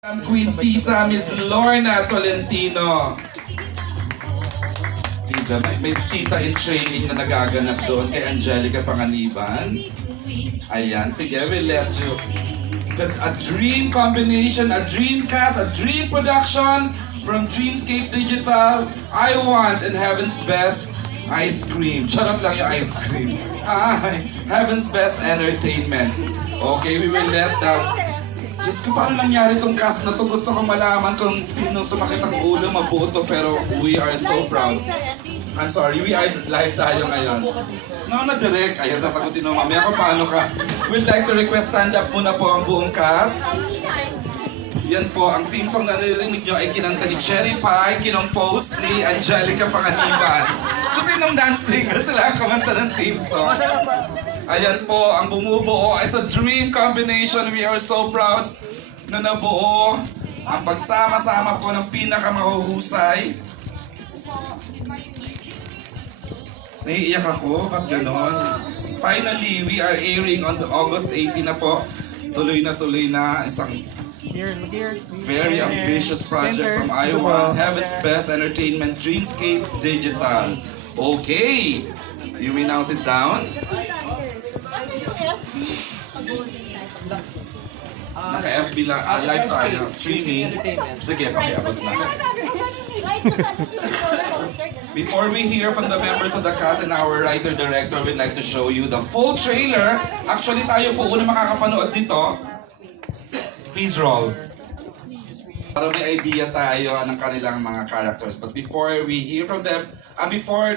Queen Tita, Miss Lorna Tolentino. Tita, may tita in training na nagaganap doon kay Angelica Panganiban. Ayan, sige, we'll let you. A dream combination, a dream cast, a dream production from Dreamscape Digital, iWant, and Heaven's Best Ice Cream. Charot lang yung ice cream. Heaven's Best Entertainment. Okay, we will let the... Diyos ko, paano nangyari itong cast na to? Gusto ko malaman kung sino sumakit ang ulo, mabuto, pero we are so proud. I'm sorry, we are live tayo ngayon. No, na-direct. Ayan, sasagutin mo mamaya kung paano ka. We'd like to request stand up muna po ang buong cast. Yan po, ang theme song na narinig nyo ay kinanta ni Cherry Pie, kinompose ni Angelica Panganiban. Kung sinong dance singer, sila ang kumanta ng theme song. Ayan po, ang bumubuo. It's a dream combination. We are so proud na nabuo ang pagsama-sama po ng pinakamahuhusay. Naiiyak ako, ba't ganon? Finally, we are airing on August 18 na po. Tuloy na isang very ambitious project from iWant, Heaven's Best Entertainment, Dreamscape Digital. Okay, you may now sit down. Naka-FB lang, live tayo, streaming. Sige, pakiabot na. Before we hear from the members of the cast and our writer-director, we'd like to show you the full trailer. Actually, tayo po una makakapanood dito. Please roll. Para may idea tayo ng kanilang mga characters. But before we hear from them, before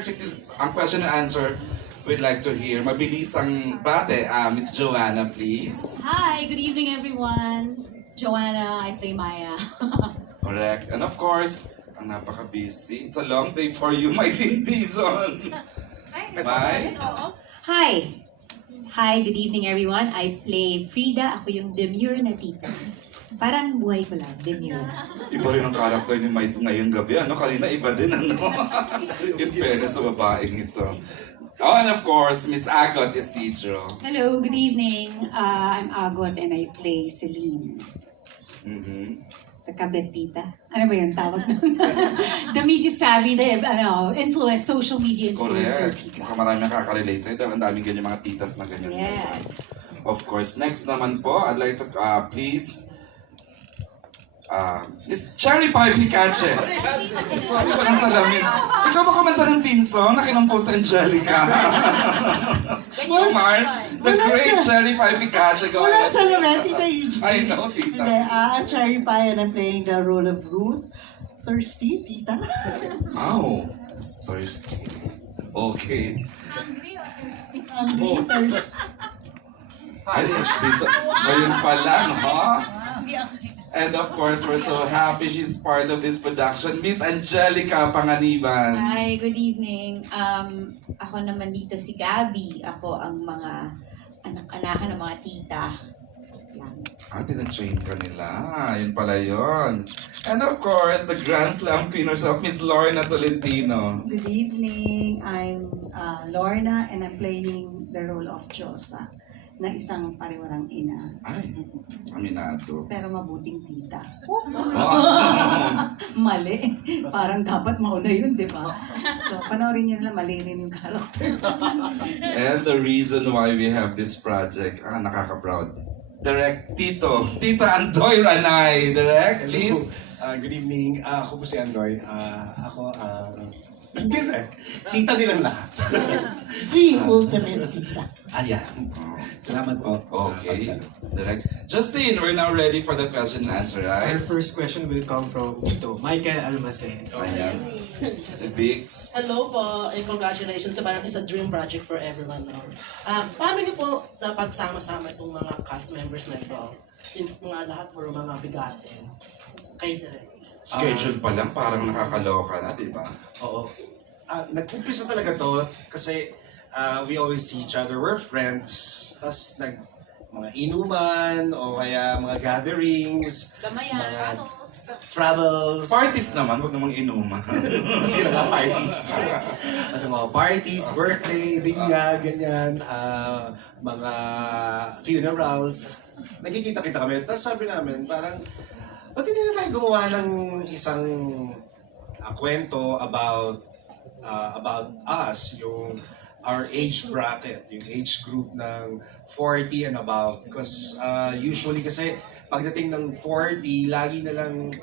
ang question and answer, we'd like to hear, mabilis ang bate, Miss Joanna, please. Hi, good evening everyone. Joanna, I play Maya. Correct. And of course, ang napaka-busy. It's a long day for you, Mylene Dizon. Bye. Hi! Hi, good evening everyone. I play Frida. Ako yung demure na tita. Parang buhay ko lang, demure. Iba rin ang karakter ni Mike ngayong gabi. Kanina iba din, In fairness sa babaeng ito. Oh, and of course, Miss Agot Isidro. Hello, good evening. I'm Agot and I play Celine. The kabet tita. Ano ba yung tawag nun? The media savvy, the social media influencer Correct. tita. Mukhang marami nakaka-relate sa'yo. Ang daming ganyan mga titas na ganyan. Yes. Of course, next naman po, I'd like to please Miss Cherry Pie Picache. Sorry ko lang salamin. Ikaw ba kumanta ng theme song na kinompose na Angelica? Mars, the great Cherry Pie Picache. Go Wala ahead. sa laman, Tita Eugene. I know, Tita. Hindi, I'm Cherry Pie and I'm playing the role of Ruth. Thirsty, Tita. Wow, thirsty. Okay. Hungry, thirsty. Ay, dito. Ngayon pa lang, ha? And of course, we're so happy she's part of this production. Miss Angelica Panganiban. Hi, good evening. Ako naman dito si Gabby. Ako ang mga anak-anakan ng mga tita. Yan. Tinatrain ka nila. Yun pala yun. And of course, the Grand Slam queen herself, Miss Lorna Tolentino. Good evening. I'm Lorna and I'm playing the role of Josa na isang pariwarang ina. Ay, aminado. Pero mabuting tita. Oh. Mali. Parang dapat mauna yun, di ba? So, panoorin nyo nila, mali rin yung character. And the reason why we have this project, nakaka-proud. Direct Tita Andoy Ranay. Direct, please. Good evening. Ako po si Andoy. Ako direct. Tita nilang lahat. The ultimate tita. Ayan. Salamat po. Okay. Direct. Justin, we're now ready for the question and answer, Our right? first question will come from Tito, Michael Almacen. Ayan. Si Bix. Hello po, and congratulations sa parang isa dream project for everyone. No? Paano niyo po napagsama-sama itong mga cast members na ito? Since mga lahat puro mga bigatin. Kayo direct. Schedule pa lang, parang nakakaloka na, di ba? Oo. Nag-umpisa talaga to kasi we always see each other. We're friends. Tapos mga inuman o kaya mga gatherings. Mga travels. Parties naman, huwag namang inuman. Kasi mga parties. At mga parties, birthday, binyag, ganyan. Mga funerals. Nagkikita-kita kami. Tapos sabi namin, parang ba't hindi na tayo gumawa ng isang kwento about us, yung our age bracket, yung age group ng 40 and above. Because usually kasi pagdating ng 40, lagi na lang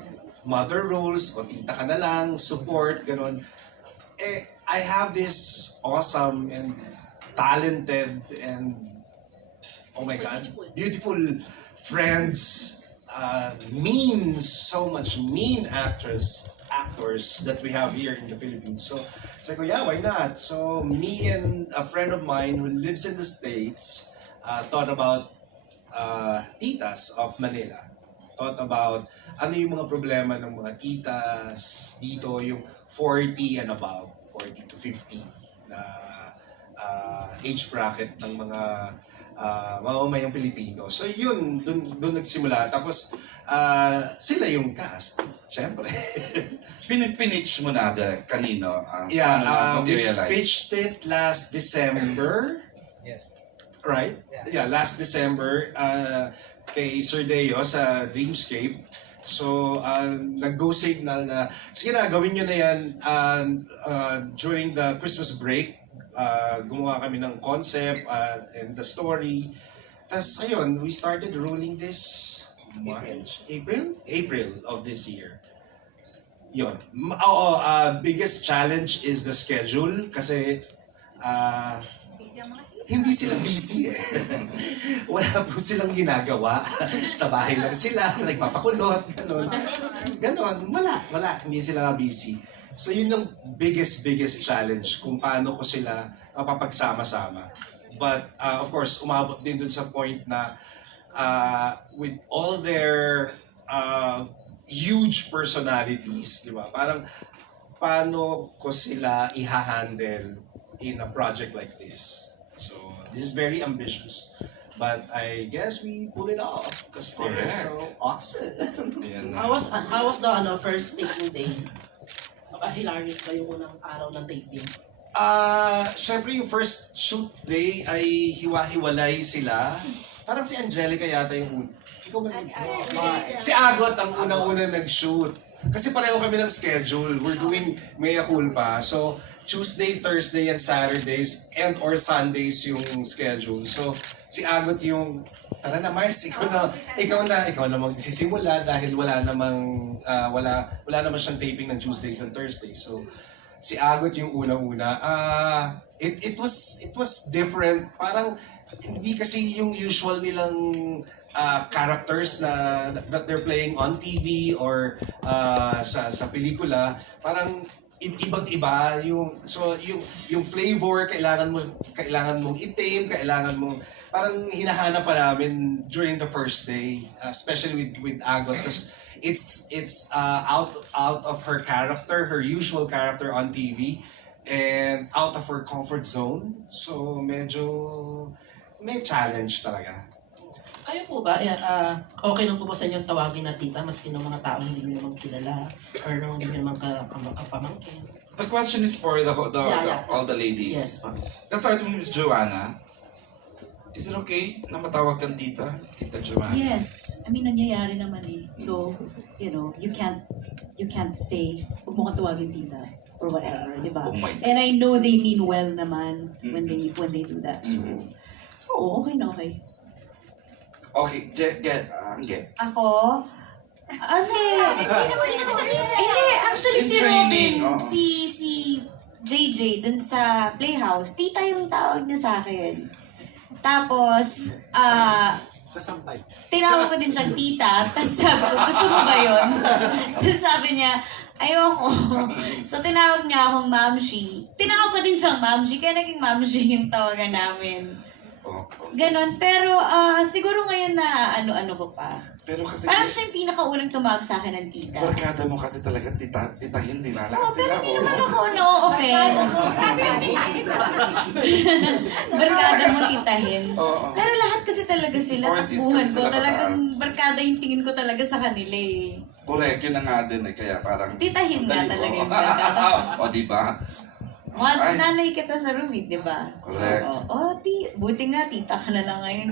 mother roles, o tita ka na lang, support, ganon. I have this awesome and talented and, oh my God, beautiful friends, so much mean actors that we have here in the Philippines. So ko, yeah, why not? So me and a friend of mine who lives in the States thought about titas of Manila. Thought about ano yung mga problema ng mga titas dito, yung 40 and above, 40 to 50 na age bracket ng mga mamamayang Pilipino. So yun, dun nagsimula. Tapos sila yung cast, syempre. Pinitch mo na kanino? Yeah, we materialize? pitched it last December. Yes. Right? Yeah, last December kay Sir Deo sa Dreamscape. So, nag-go signal na, sige na, gawin nyo na yan during the Christmas break. Gumawa kami ng concept and the story. Tapos, ayun, we started rolling this April of this year. Yun. Biggest challenge is the schedule kasi hindi sila busy eh. Wala po silang ginagawa. Sa bahay lang sila, nagpapakulot, gano'n. Gano'n, wala. Hindi sila busy. So yun yung biggest challenge kung paano ko sila mapapagsama-sama. But of course, umabot din dun sa point na with all their huge personalities, di ba? Parang paano ko sila i-handle in a project like this. So this is very ambitious. But I guess we pull it off because they're so awesome. How was the first taping day? Hilarious ba yung unang araw ng taping? Syempre yung first shoot day ay hiwa-hiwalay sila. Parang si Angelica yata yung si Agot ang unang-unang nag-shoot. Kasi pareho kami ng schedule. We're doing mea culpa. So, Tuesday, Thursday, and Saturdays, and or Sundays yung schedule. So, si Agot yung, tara na Mars, ikaw na magsisimula dahil wala namang siyang taping ng Tuesdays and Thursdays. So, si Agot yung unang-una. It was different. Parang hindi kasi yung usual nilang characters that they're playing on TV or sa pelikula. Parang ibang-iba yung flavor kailangan mong itim, kailangan mong parang hinahanap pa namin during the first day, especially with Agot, because it's out of her character, her usual character on TV, and out of her comfort zone. So medyo may challenge talaga. Kayo po ba, okay lang po ba sa inyong tawagin na tita maski ng mga taong hindi nyo naman kilala or naman hindi nyo naman kapamangkin? The question is for all the ladies. Yes, ma'am. Let's start with Miss Joanna. Is it okay na matawag kang tita? Tita Joanna? Yes. I mean, nangyayari naman eh. So, you can't say, huwag mo kang tawagin tita or whatever, di ba? Oh my God. And I know they mean well naman when they do that. So, okay na okay. Okay, get. Ako? Hindi, actually In si training, Robin, oh. si JJ dun sa Playhouse, tita yung tawag niya sa akin. Tapos, Kasampay. tinawag ko din siyang tita, tapos sabi ko, gusto mo ba yun? Tapos sabi niya, ayoko. So tinawag niya akong Mamshi. Tinawag ko din siyang Mamshi, kaya naging Mamshi yung tawagan namin. Ganon, pero siguro ngayon na ano ko pa. Pero kasi Parang siya yung pinakaunang tumawag sa akin ng tita. barkada mo kasi talaga titahin, di ba? Oo, pero hindi naman ako na-offend. Barkada mo titahin. Oo. Pero lahat kasi talaga sila, 40s takbuhan kasi ko. sila Talagang pataas. barkada yung tingin ko talaga sa kanila eh. Correct, yun na nga din eh. Kaya parang... Titahin nga Dali talaga mo. yung barkada. O, di ba? Ay. Nanay kita sa room, di ba? Correct. Buti nga, tita ka na lang ngayon.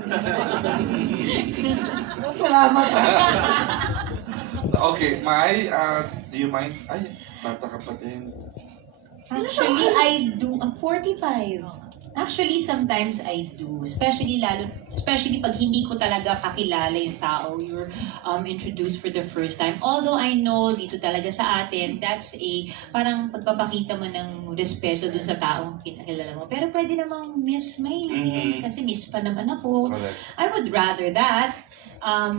Salamat. Okay, Mai, do you mind? Ay, bata ka pa din. Actually, I do. I'm 45. Actually, sometimes I do. Especially pag hindi ko talaga kakilala yung tao you're introduced for the first time. Although I know dito talaga sa atin, that's parang pagpapakita mo ng respeto dun sa taong kinakilala mo. Pero pwede namang Miss Mylene, kasi miss pa naman ako. Correct. I would rather that.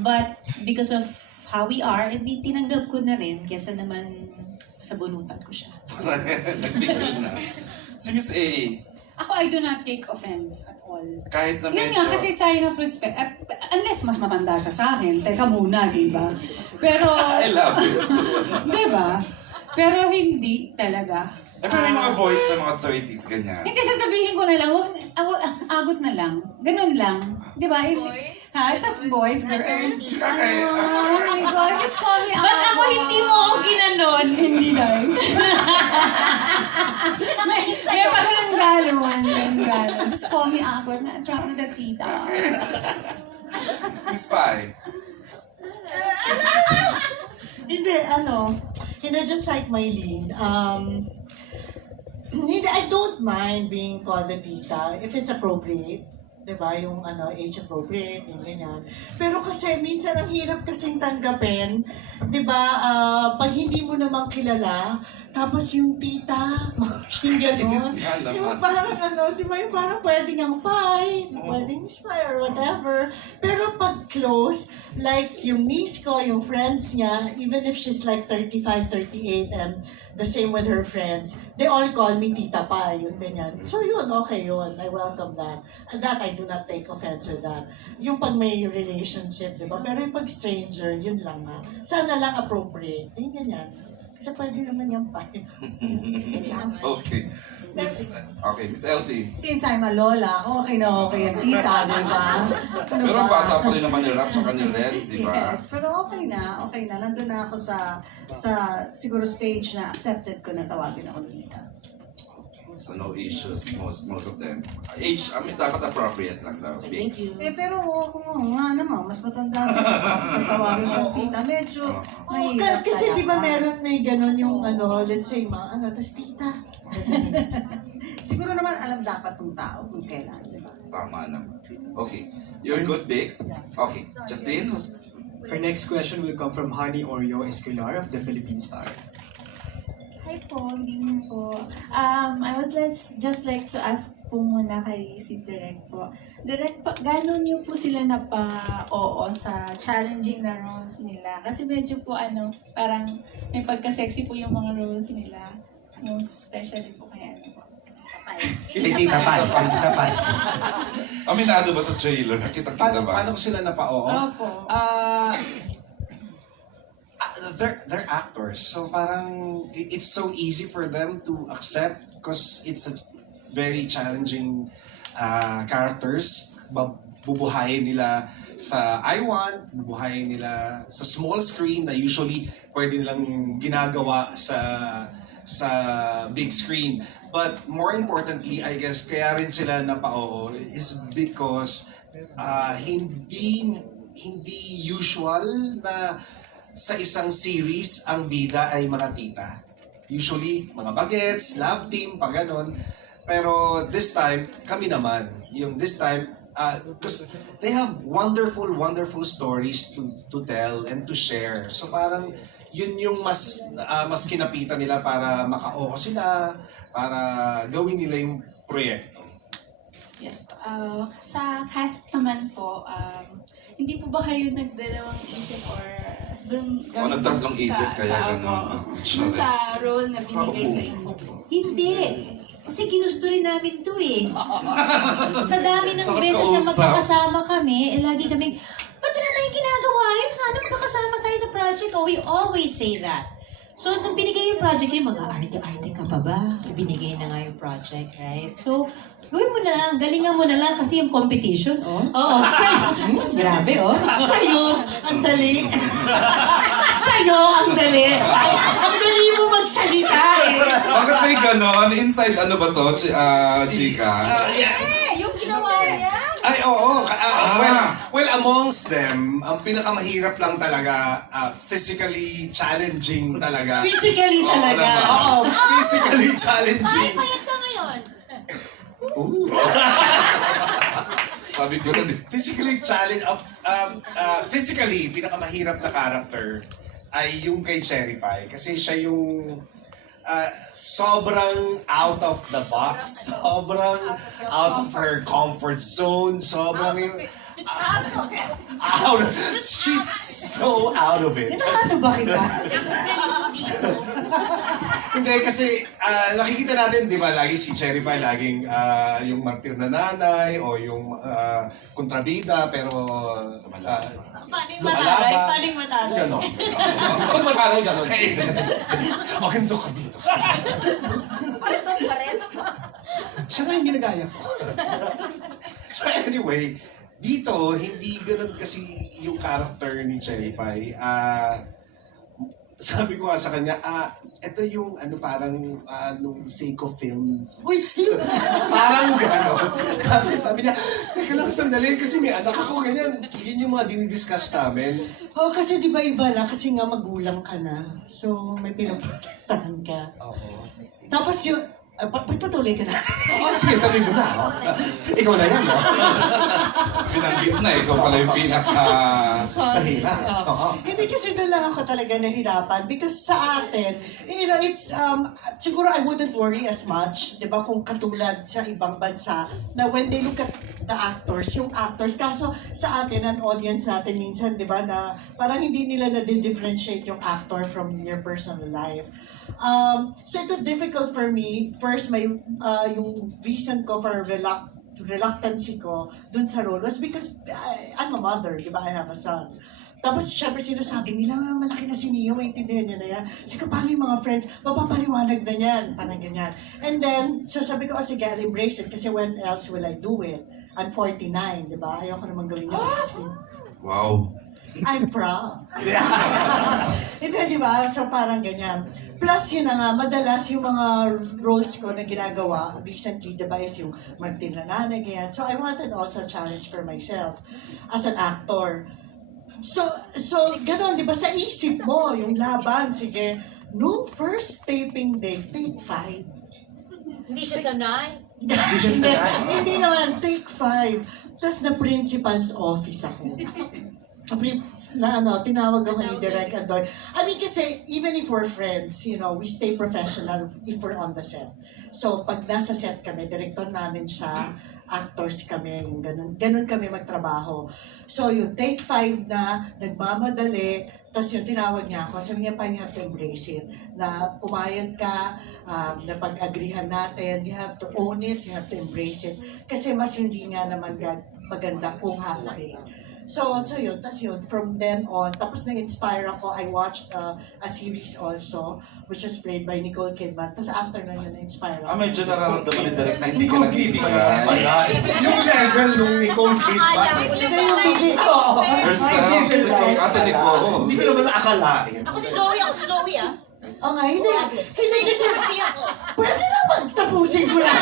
But because of how we are, hindi tinanggap ko na rin. Kesa naman sa bunutan ko siya. Nagbigay na. Si Miss A, Ako, I do not take offense at all. kahit na Yun medyo... nga, kasi sign of respect. Unless mas matanda siya sa akin. Teka muna, di ba? Pero, I love it. di ba? Pero hindi talaga. Pero may mga boys na mga 30s, ganyan. Hindi, sasabihin ko na lang, agot na lang. Ganun lang. Di ba? Ha? Sa boys, girl. Oh my God, just call me Ba't ako hindi mo ako ginanon? Hindi na. May pa ganun galon. Just call me Agot na drop na the tita. Miss Pai. Hindi, just like Mylene, hindi, I don't mind being called a tita if it's appropriate. Diba? Yung age appropriate, yung ganyan. Pero kasi minsan ang hirap kasing tanggapin, diba? Pag hindi mo namang kilala, tapos yung tita, yung gano'n. Yung parang diba? Yung parang pwedeng ang pie, pwedeng Miss Pie or whatever. Pero pag close, like yung niece ko, yung friends niya, even if she's like 35, 38, and the same with her friends, they all call me Tita Pa, yun ganyan. So yun, okay yun. I welcome that. And that, I do not take offense with that. Yung pag may relationship, di ba? Pero yung pag stranger, yun lang nga. Sana lang appropriate. Yung ganyan. Kasi pwede naman yung pa. Okay. Miss LT. Since I'm a lola, okay na okay ang tita, di ba? Ano Pero ba? bata pa rin naman ni Rap tsaka ni Reds, di ba? Yes, pero okay na. Nandun na ako sa siguro stage na accepted ko na tawagin ako tita. So no issues, most of them. Age, dapat appropriate lang daw. Thank you. Pero kung nga naman, mas matanda sa mas tawagin ng tita, medyo mahirap Kasi di ba talaga. may ganun yung let's say tas tita. Siguro naman alam dapat ng tao kung kailan, di ba? Tama naman. Okay. You're good, Bix? Okay. Justine? Our next question will come from Honey Oreo Esquilar of the Philippine Star. Hi po, good evening po. I would just like to ask po muna kay si Direk po. Direk, gano'n niyo po sila napa-oo sa challenging na roles nila? Kasi medyo po parang may pagka-sexy po yung mga roles nila. Most especially po kay Tita Pa. Aminado ba sa trailer? Nakita-kita ba? Paano ko sila napao? Opo. They're actors, so parang it's so easy for them to accept because it's a very challenging characters. Bubuhayin nila sa iWant, bubuhayin nila sa small screen na usually pwede nilang ginagawa sa big screen. But more importantly, I guess, kaya rin sila napao is because hindi usual na sa isang series ang bida ay mga tita. Usually, mga bagets, love team, pag ganon. Pero this time, kami naman. This time, because they have wonderful stories to tell and to share. So parang yun yung mas kinapitan nila para maka-oo sila, para gawin nila yung proyekto. Yes po. Sa cast naman po, hindi po ba kayo nagdalawang isip or nagtatlong isip kaya gano'n. sa role na binigay sa inyo? Hindi. Kasi ginusto rin namin to eh. Sa dami ng Sarap beses na kausap. magkakasama kami, lagi kaming, ba't na tayo ginagawa yun? Sana magkakasama tayo sa project. Oh, we always say that. So, nung binigay yung project yun, mag-aarte-arte ka pa ba? Binigay na nga yung project, right? So, gawin mo na lang, galingan mo na lang kasi yung competition, oh. Oo, Grabe, oh. sa'yo, ang dali. Sa'yo, ang dali. Ang dali mo magsalita eh. Bakit may ganon? Inside ano ba to, Chika? Yung ginawa niya. Ay, oo. Well, amongst them, ang pinakamahirap lang talaga, physically challenging talaga. Physically talaga. Oo, physically challenging. Payat ka ngayon. Sabi ko na din. Physically, pinakamahirap na character ay yung kay Cherry Pie. Kasi siya yung sobrang out of the box, sobrang out of her comfort zone, sobrang yung... She's so out of it. Ano ba kita? Hindi, kasi nakikita natin, di ba, lagi si Cherry Pie, laging yung martir na nanay o yung kontrabida, pero Paning mataray, paning mataray. Ganon. Pag mataray, ganon. maganda ka dito. Siya nga yung ginagaya ko. So anyway, dito, hindi ganun kasi yung character ni Cherry Pie. Sabi ko nga sa kanya, ito yung parang nung Seiko film. Uy, Parang gano'n. Tapos sabi niya, teka lang sandali kasi may anak ako, ganyan. Yun yung mga dinidiscuss namin. Oh, kasi di ba iba lang kasi nga magulang ka na. So, may pinaprotektahan ka. Oo. Tapos yung, pagpatuloy ka na. Oo, sige, tabi mo na. Ikaw na yan, no? Pinanggit na, ikaw pala yung Mahirap. Oo. Hindi kasi doon lang ako talaga nahirapan because sa atin, it's, siguro I wouldn't worry as much, di ba, kung katulad sa ibang bansa, na when they look at the actors, yung actors, kaso sa atin, ang audience natin minsan, di ba, na parang hindi nila na-differentiate yung actor from your personal life. So it was difficult for me. First, yung reason ko for reluctancy ko dun sa role was because I'm a mother, di ba? I have a son. Tapos, syempre, sinasabi nila, malaki na si Neo, maintindihan niya na yan. Sige, paano yung mga friends? Mapapaliwanag na yan. Parang ganyan. And then, so sabi ko, sige, I'll embrace it kasi when else will I do it? I'm 49, di ba? Ayoko naman gawin yung 16. Wow. I'm proud. Hindi, di ba? So parang ganyan. Plus, yun na nga, madalas yung mga roles ko na ginagawa, recently, di ba, is yung Martin Ranana, ganyan. So I wanted also a challenge for myself as an actor. So gano'n, di ba, sa isip mo, yung laban, sige, nung first taping day, take 5. Hindi siya sanay. Hindi naman, take 5. Tapos na principal's office ako. Tinawag ako ni Direk Adoy. I mean, kasi, even if we're friends, we stay professional if we're on the set. So, pag nasa set kami, director namin siya, actors kami, ganun kami magtrabaho. So, yung take 5 na, nagmamadali, tapos yung tinawag niya ako, sabi niya pa, you have to embrace it. Na pumayag ka, na pag-agrihan natin, you have to own it, you have to embrace it. Kasi mas hindi nga naman maganda kung halfway. So yun, tas yun, from then on, tapos na-inspire ako, I watched a series also, which was played by Nicole Kidman, tas after na yun, na-inspire ako. Medyo nararamdaman ni Direk na hindi ka Nicole nagbibigay. Yung level nung Nicole Kidman. Hindi yung bigay ko. Herself, Ate Nicole. Hindi ko naman akalain. Ako si Zoe ah. Oo nga, hindi kasi, pwede na magtapusin ko lang.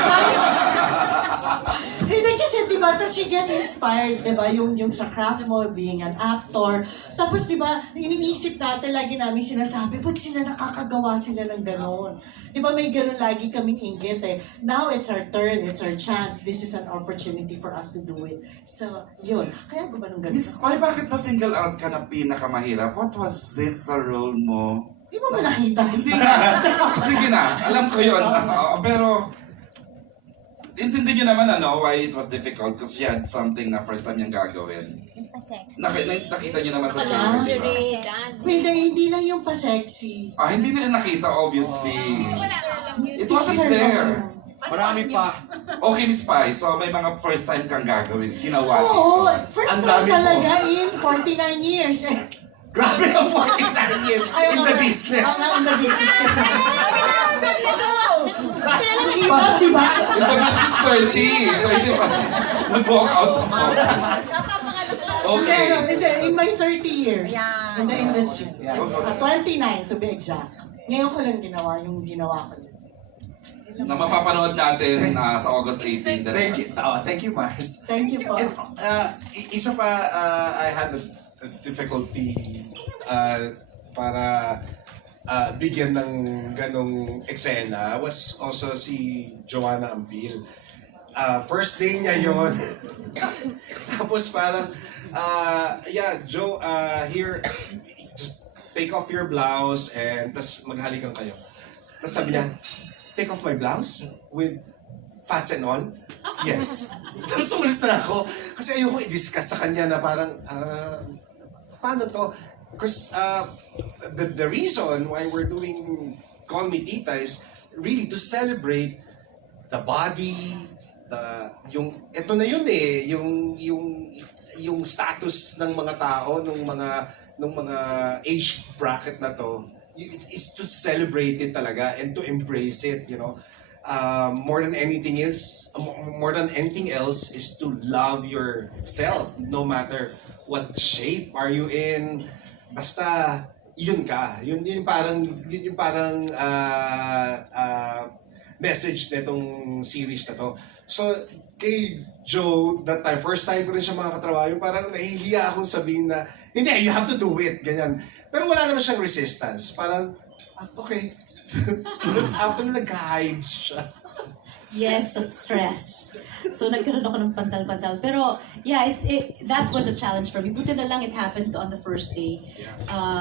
Hindi kasi, di ba, tapos you get inspired, di ba, yung sa craft mo, being an actor. Tapos, di ba, iniisip natin, lagi namin sinasabi, ba't sila nakakagawa sila ng gano'n? Di ba, may gano'n lagi kaming inggit eh. Now, it's our turn, it's our chance. This is an opportunity for us to do it. So, yun. Kaya ba nung gano'n? Miss Pai, bakit na-single out ka na pinakamahirap? What was it sa role mo? Di mo ba nakita? Hindi nga. Sige na, alam ko yun. Pero, intindi nyo naman why it was difficult because she had something na first time niyang gagawin. Nakita nyo naman sa channel, di ba? Hindi lang yung pa-sexy. Hindi nila nakita, obviously. It wasn't there. Marami pa. Okay, Miss Pai, so may mga first time kang gagawin. Ginawa Oo, dito. first Ang time dami po. talaga in 49 years. Grabe ang 49 years in the business. In the business. Ang hirap, di ba? In the business 30. 30 pa. Nag-walk out ako. Okay. In my 30 years in the industry. 29 to be exact. Ngayon ko lang ginawa yung ginawa ko. na mapapanood natin sa August 18. Thank you, Mars. Thank you po. And, isa pa, I had a difficulty para bigyan ng ganong eksena was also si Joanna Ampil. First day niya yun. Tapos parang, Joe, here, just take off your blouse and tas maghalikan kayo. Tapos sabi niya, take off my blouse with fats and all? Yes. Tapos umalis na ako. Kasi ayoko i-discuss sa kanya na parang, paano to? Because the reason why we're doing Call Me Tita is really to celebrate the body, ito na yun eh, yung status ng mga tao, ng mga age bracket na to, is to celebrate it talaga and to embrace it, you know. More than anything else is to love yourself, no matter what shape are you in. Basta yun ka. Yun yung parang message nitong series na to. So, kay Joe, that time, first time ko rin siya makakatrabaho, yung parang nahihiya akong sabihin na, hindi, you have to do it, ganyan. Pero wala naman siyang resistance. Parang, okay. Tapos after na nag-hides siya. Yes, sa stress. So nagkaroon ako ng pantal-pantal. Pero yeah, that was a challenge for me. Buti na lang it happened on the first day.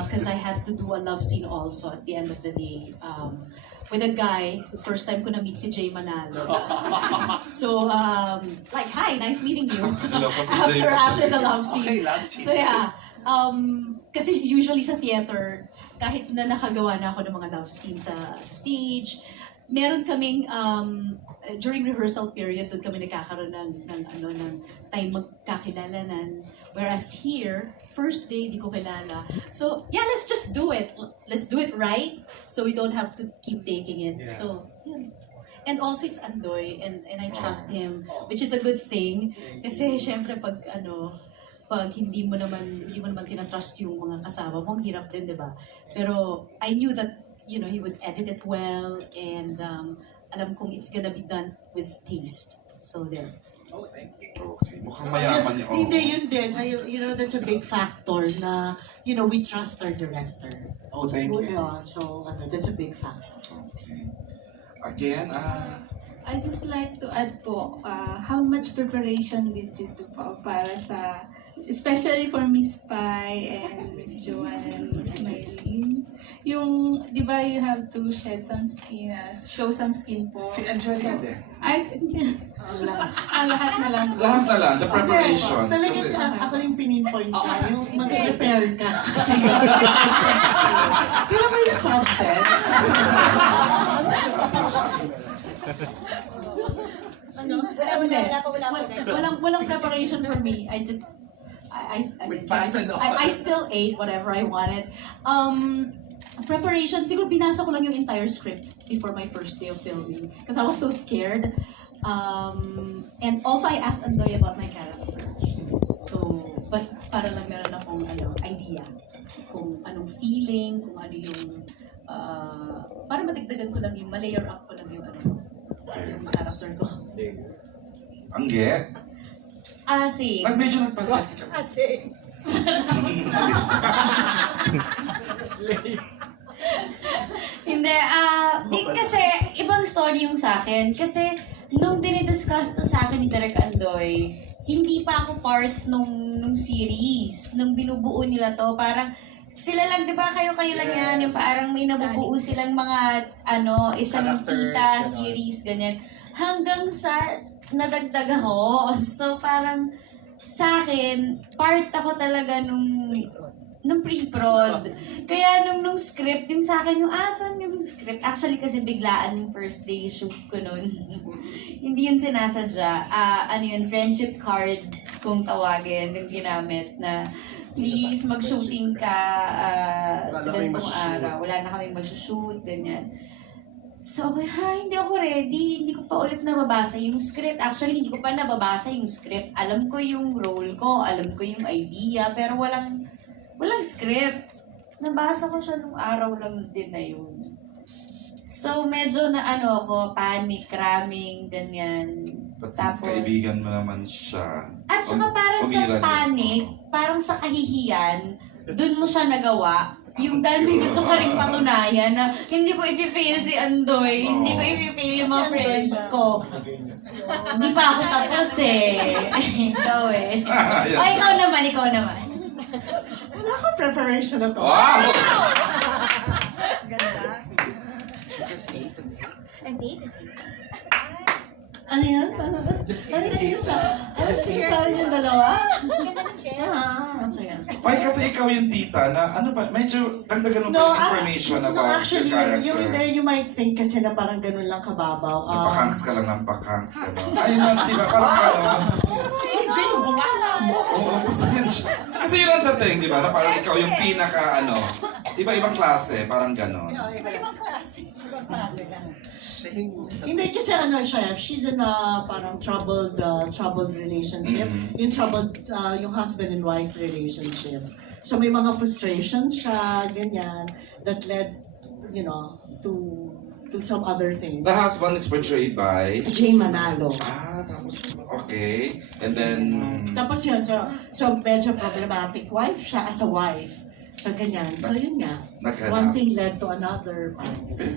Because I had to do a love scene also at the end of the day. With a guy, the first time ko na-meet si Jay Manalo. So, like, hi, nice meeting you. after the love scene. Okay, love scene. So yeah, kasi usually sa theater, kahit na nakagawa na ako ng mga love scenes sa stage, meron kaming during rehearsal period doon kami nagkakaroon ng time magkakilalanan. Whereas here, first day di ko kilala. So yeah, let's just do it. Let's do it right, so we don't have to keep taking it. Yeah. So yeah. And also it's Andoy and I trust him, which is a good thing. Kasi syempre pag hindi mo naman tinatrust yung mga kasama mo, ang hirap din, di ba? Pero I knew that, you know, he would edit it well and alam kong it's gonna be done with taste. So there. Oh, thank you. Okay, mukhang mayaman niya. Hindi, yun din. You know, that's a big factor na, you know, we trust our director. Oh, thank you. Yeah, so, that's a big factor. Okay. Again, I just like to add po, how much preparation did you do po para sa, especially for Miss Pai and Miss Joanna and Miss Mylene? Yung, di ba you have to shed some skin, show some skin po. Si Angelica din. Ay, si Angelica. Lahat na lang po. lahat na lang, the preparations. Talagang Kasi, ako yung pininpoint ka, yung mag-prepare ka. Pero may substance. Walang preparation for me. I still ate whatever I wanted. Preparation, siguro binasa ko lang yung entire script before my first day of filming because I was so scared. And also I asked Andoy about my character. So, but para lang meron akong idea kung anong feeling, kung ano yung para madagdagan ko lang yung ma-layer up ko lang yung yung character ko. Angge, Same. medyo nagpasensi ka. Hindi, kasi ibang story yung sa akin. Kasi nung dinidiscuss to sa akin ni Direk Andoy, hindi pa ako part nung series. Nung binubuo nila to, parang sila lang, di ba, kayo lang yan, yung parang may nabubuo silang mga, isang tita series, ganyan. Hanggang sa nadagdag ako. So parang sa akin, part ako talaga nung pre-prod. Kaya nung script, yung sa akin, yung asan yung script. Actually, kasi biglaan yung first day shoot ko nun. Hindi yun sinasadya. Friendship card kung tawagin, yung ginamit na, please, mag-shooting ka sa ganitong araw. Wala na kaming masushoot, ganyan. So, hindi ako ready. Hindi ko pa ulit nababasa yung script. Actually, hindi ko pa nababasa yung script. Alam ko yung role ko, alam ko yung idea, pero walang script. Nabasa ko siya nung araw lang din na yun. So, medyo na ano ako, panic, cramming, ganyan. But since kaibigan mo naman siya. At saka parang sa umiran panic, parang sa kahihiyan, dun mo siya nagawa. Yung dahil may gusto ka rin patunayan na hindi ko ipi-fail si Andoy, hindi ko ipi-fail yung mga friends ko. Hindi pa ako tapos eh. Ikaw eh. O, ikaw naman. Wala akong preparation na to. Wow! Ganda. Ano yan? Ano sinasabi yung dalawa? Why kasi ikaw yung tita na ano ba, medyo dagdagan mo pa yung information about actually, your character. you might think kasi na parang ganun lang kababaw. Pakangs ka lang ng pakangs. Ayun lang, di ba? Parang gano'n. Jay, gumala mo. Oo, basta yun siya. Kasi yun ang dating, di ba? Na parang ikaw yung pinaka iba-ibang klase, parang gano'n. Ibang klase lang. Hindi kasi siya, she's in a parang troubled relationship. Yung troubled, yung husband and wife relationship. So may mga frustration siya, ganyan, that led, to some other things. The husband is portrayed by Jay Manalo. Tapos, okay. And then, Tapos yun, so medyo problematic wife siya as a wife. So ganyan. So yun nga. One thing led to another. Very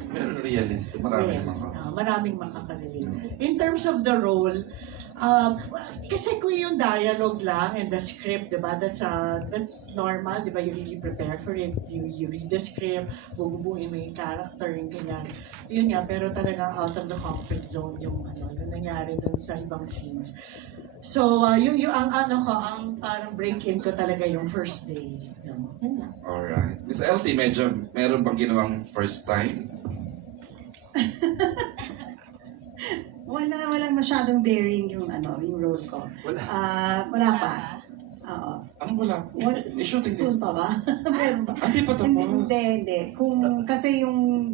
realistic. Maraming Yes, mga. maraming makaka-relate. In terms of the role, kasi kung yung dialogue lang and the script, diba, that's normal, diba, you really prepare for it, you read the script, bububuin mo yung character, yung ganyan. Yun nga, pero talagang out of the comfort zone yung nangyari dun sa ibang scenes. So, ang parang break-in ko talaga yung first day. Yun nga. Alright. Miss LT, medyo meron bang ginawang first time? Walang masyadong daring yung role ko. Wala pa. Oo. Anong wala? I-shooting this. Soon pa ba? Meron ba? Hindi pa tapos. Hindi. Kasi yung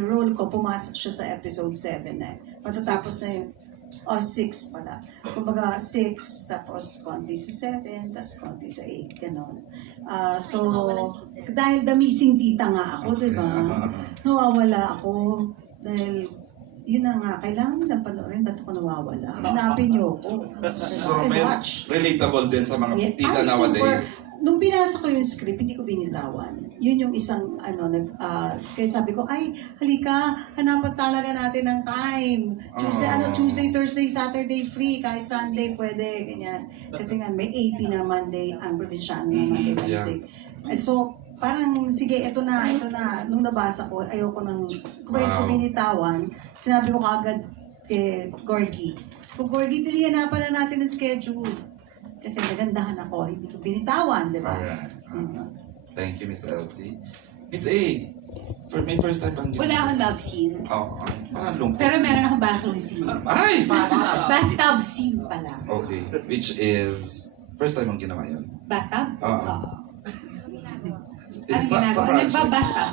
role ko, pumasok siya sa episode 7 eh. Matatapos na yung 6 pala. Kumbaga 6, tapos konti sa 7, tapos konti sa 8, gano'n. So, dahil the missing tita nga ako, di ba? Nawawala ako. Dahil, yun na nga, kailangan nila panoorin, ba't ako nawawala? Hanapin niyo ako. So, may relatable din sa mga tita nowadays. Nung binasa ko yung script, hindi ko binitawan. Yun yung isang, kaya sabi ko, ay, halika, hanapan talaga natin ng time. Tuesday, Thursday, Saturday, free, kahit Sunday, pwede, ganyan. Kasi nga, may AP na Monday, ang probinsyano na Monday, Wednesday. So, parang, sige, ito na. Nung nabasa ko, ayoko nang, kung ko binitawan, sinabi ko kagad kay Gorgie. So, Gorgie, pilihan na natin ang schedule. Kasi nagandahan ako, hindi ko binitawan, di ba? Alright. Thank you, Miss LT. Miss A, for my first time bang Wala akong love scene. Parang lungkot. Pero meron akong bathroom scene. Ay! Bathtub scene pala. Okay, which is, first time ang ginawa yun? Bathtub? Oo. Ano ginagawa? Nagbabathtub.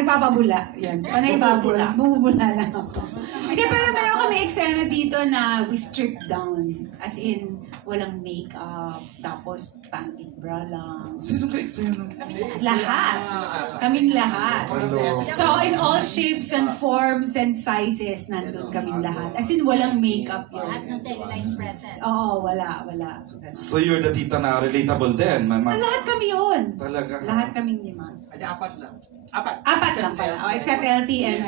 Nagpapabula. Yan. Panay babula. Bumubula lang ako. Hindi, pero meron kami eksena dito na we strip down. As in, walang makeup, tapos panty bra lang. Sino ka eksena? Lahat. Kaming lahat. So, in all shapes and forms and sizes, nandun kaming lahat. As in, walang makeup yun. Lahat ng sex present. Oo, wala. So you're the tita na relatable din, mama? Lahat kami yun. Talaga? Lahat kaming 5. Apat lang. Apat lang pala. Except LT and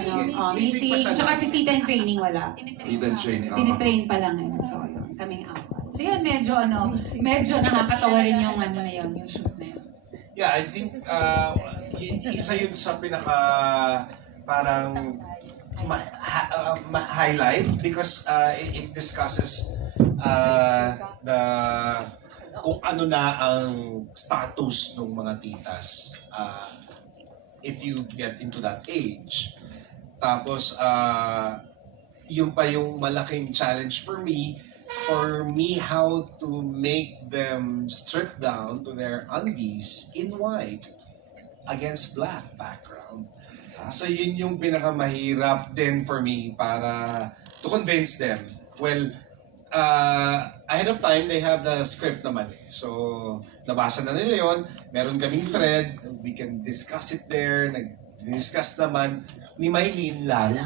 Missy. Tsaka si Tita in training wala. Tita in training. Tinitrain pa lang yun. So, yun. Kaming 4. So, yun. Medyo nakakatawa rin yung yung shoot na yun. Yeah, I think isa yun sa pinaka parang highlight because it discusses kung ano na ang status ng mga titas if you get into that age. Tapos, yun pa yung malaking challenge for me how to make them strip down to their undies in white against black background. So yun yung pinakamahirap din for me para to convince them. Well, ahead of time, they have the script naman eh. So, nabasa na nila yun. Meron kaming thread. We can discuss it there. Nag-discuss naman ni Mylene lang.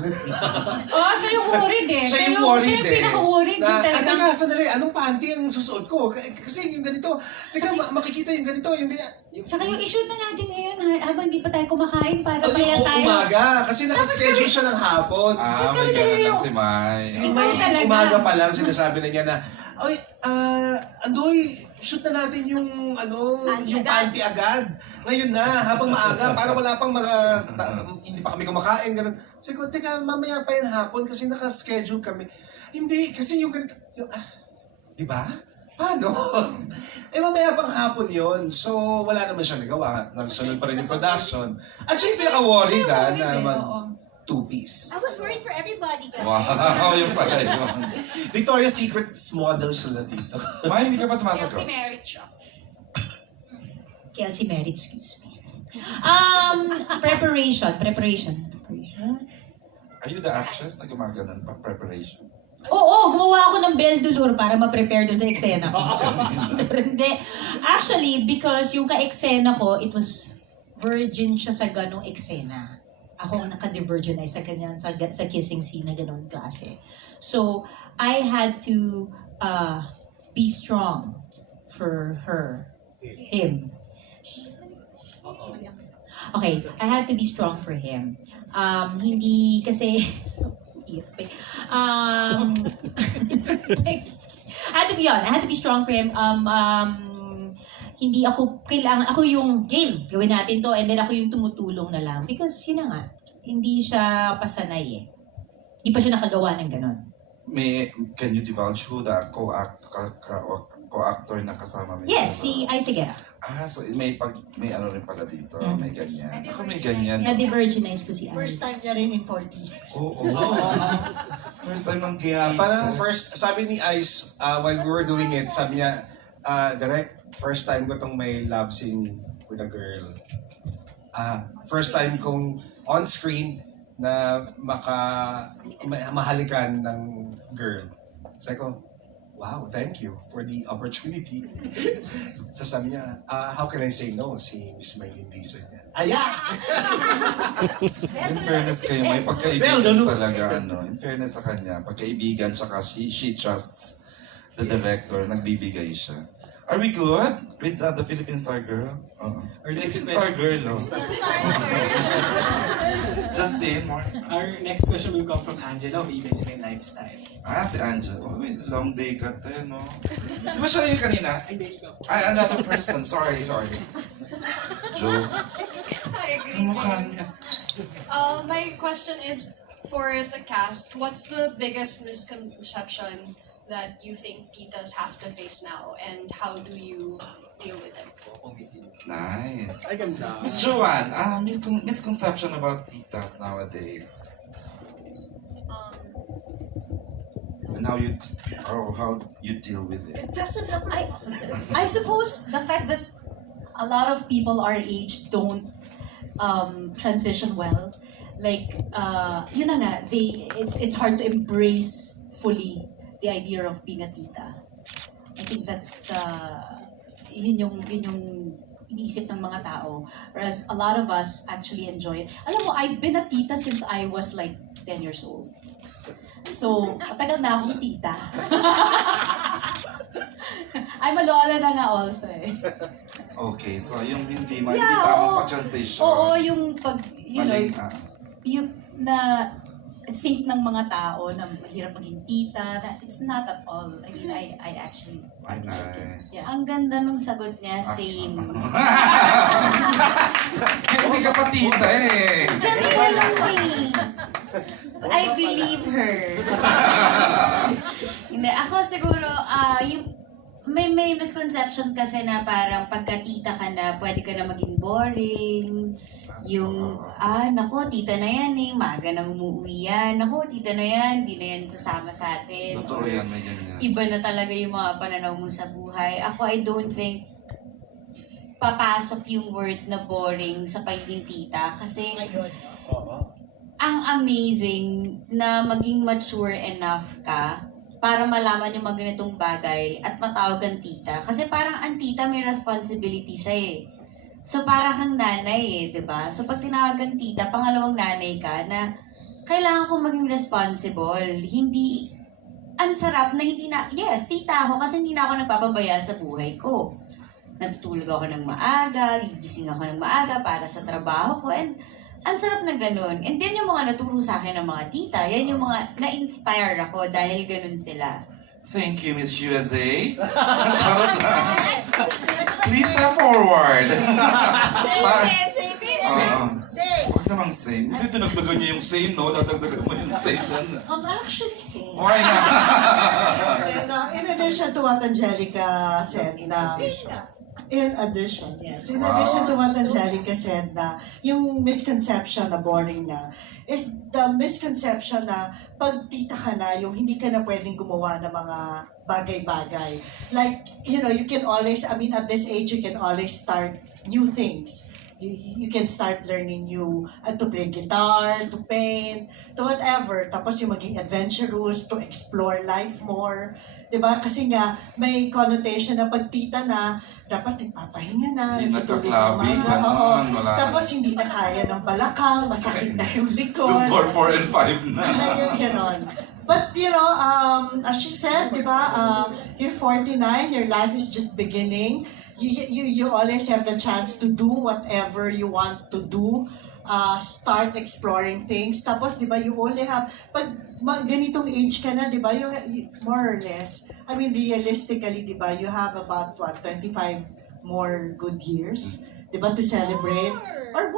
Oh, siya yung worried eh. Siya yung worried Siya yung pinaka-worried din talaga. Teka, sandali, anong panty ang susuot ko? Kasi yung ganito. Teka, makikita yung ganito, yung ganyan. Tsaka yung issue na natin ngayon, habang di pa tayo kumakain para Oh, maya yung tayo. umaga. Kasi nakaschedule siya ng hapon. Tapos may kami talaga ganun lang yung- si May. Si Ikaw Mylene, talaga. umaga pa lang, sinasabi na niya na, Oy, Andoy, shoot na natin yung, yung panty agad. Ngayon na, habang maaga, para wala pang mga, hindi pa kami kumakain, gano'n. Sabi ko, teka, mamaya pa yan hapon kasi nakaschedule kami. Hindi, kasi yung ganito, di ba? Paano? Mamaya pang hapon yon. So, wala naman siya nagawa. Nasunod pa rin yung production. At siya yung pinaka-worried na mag two-piece. I was worried for everybody, guys. Wow, yung pala yun. Victoria's Secret model sila dito. May, hindi ka pa sumasagot. Merit siya. Kelsey Merit, excuse me. Preparation. Are you the actress na gumaganon pa? Preparation? Oo, gumawa ako ng bel dulur para ma-prepare doon sa eksena ko. Hindi. Actually, because yung ka-eksena ko, it was virgin siya sa ganong eksena. Ako ang naka-divergenize sa ganyan, sa kissing scene na ganong klase. So, I had to be strong for him. Okay, I had to be strong for him. Hindi kasi... I had to be strong for him. Hindi ako kailangan, ako yung game, gawin natin to, and then ako yung tumutulong na lang. Because yun na nga, hindi siya pasanay eh. Hindi pa siya nakagawa ng ganon. Can you divulge who the co-actor na kasama mo? Yes, si Isidro. So may ano rin pala dito, may ganyan. Ako may ganyan. Na-divergenize ko si Ice. First time niya rin in 40 years. Oo. First time ng case. Parang sabi ni Ice, while we were doing it, sabi niya, direct, first time ko tong may love scene with a girl. First time kong on-screen na mahalikan ng girl. Sabi ko, wow, thank you for the opportunity. Tapos sabi niya, how can I say no? Si Miss Mylene Dizon niya. In fairness kayo, may pagkaibigan talaga, in fairness sa kanya, pagkaibigan, tsaka she trusts the director, nagbibigay siya. Are we good with the Philippine Star Girl? Our next Philippine Star Girl, no? Justin, more. Our next question will come from Angela of ABS-CBN Lifestyle. Si Angel. Oh, long day ka tayo, no? Di ba siya yung kanina? Ay, another person. Sorry. Joke. I agree. Ang mukha niya. My question is for the cast. What's the biggest misconception that you think titas have to face now, and how do you deal with it? Nice. Ay, ganda. Miss Joanna, misconception about titas nowadays. And how you deal with it. I suppose the fact that a lot of people our age don't transition well, like yun na nga, it's hard to embrace fully the idea of being a tita. I think that's yun yung iniisip ng mga tao. Whereas a lot of us actually enjoy it. Alam mo, I've been a tita since I was like 10 years old. So, matagal na akong tita. I'm a lola na nga also eh. Okay, so yung hindi tamang pag-transition. Oo, yung pag, Maling, yung na think ng mga tao na mahirap maging tita, that it's not at all. I mean, I actually like it. Yeah. Ang ganda nung sagot niya, same. Hindi ka pa tita eh. Ganun lang eh. I believe her. Hindi, ako siguro, yung may misconception kasi na parang pagka-tita ka na, pwede ka na maging boring. Yung, nako, tita na yan eh, maaga nang umuwi yan. Nako, tita na yan, di na yan sasama sa atin. Totoo yan, may ganyan. Iba na talaga yung mga pananaw mo sa buhay. Ako, I don't think papasok yung word na boring sa pagiging tita. Kasi, ang amazing na maging mature enough ka para malaman yung mga ganitong bagay at matawag ang tita. Kasi parang ang tita may responsibility siya eh. So parang kang nanay eh, di ba? So pag tinawag kang tita, pangalawang nanay ka na kailangan kong maging responsible. Hindi, ang sarap na hindi na, yes, tita ako kasi hindi na ako nagpapabaya sa buhay ko. Natutulog ako ng maaga, gigising ako ng maaga para sa trabaho ko, and ang sarap na ganun. And then yung mga naturo sa akin ng mga tita, yan yung mga na-inspire ako dahil ganun sila. Thank you, Miss USA. Charot lang. Please step forward. Huwag namang same. Hindi dinagdagan niya yung same, no? Dadagdagan mo yung same. Actually, same. Why not? And, in addition to what Angelica said, in addition to what Angelica said na yung misconception na boring na is the misconception na pag tita ka na, yung hindi ka na pwedeng gumawa ng mga bagay-bagay. Like, you know, you can always, I mean, at this age, you can always start new things. You can start learning new, to play guitar, to paint, to whatever. Tapos yung maging adventurous, to explore life more. Diba? Kasi nga, may connotation na pag tita na, dapat nagpapahinga na. Hindi natutulog nagka-clubbing, ng mga, ganon, wala. Tapos hindi na kaya ng balakang, masakit na yung likod. Yung 4 and 5 na. Ayun, ganon. But, you know, as she said, diba, you're 49, your life is just beginning. You always have the chance to do whatever you want to do. Start exploring things. Tapos, di ba, you only have, pag ganitong age ka na, di ba, you more or less, I mean, realistically, di ba, you have about, 25 more good years, di ba, to celebrate, or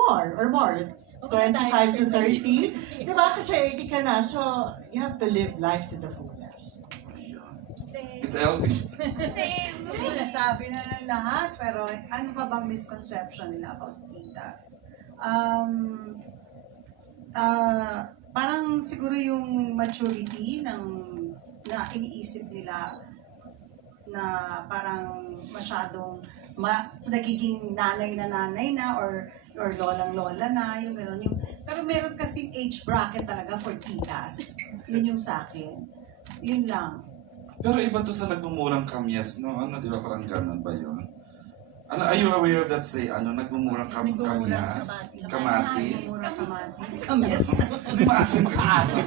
more, 25 to 30, di ba, kasi 80 ka na, so, you have to live life to the fullest. Miss LT. Siguro nasabi na ng lahat, pero ano pa bang misconception nila about titas? Parang siguro yung maturity na iniisip nila na parang masyadong nagiging nanay na or lolang-lola na, yung gano'n. Pero meron kasing age bracket talaga for titas. Yun yung sa akin. Yun lang. Pero iba to sa nagmumurang kamyas, no? Ano, di ba parang ganun ba yun? Ano, are you aware of that say, nagmumurang kamyas? Kamatis? Kamyas. Hindi maasim kasi.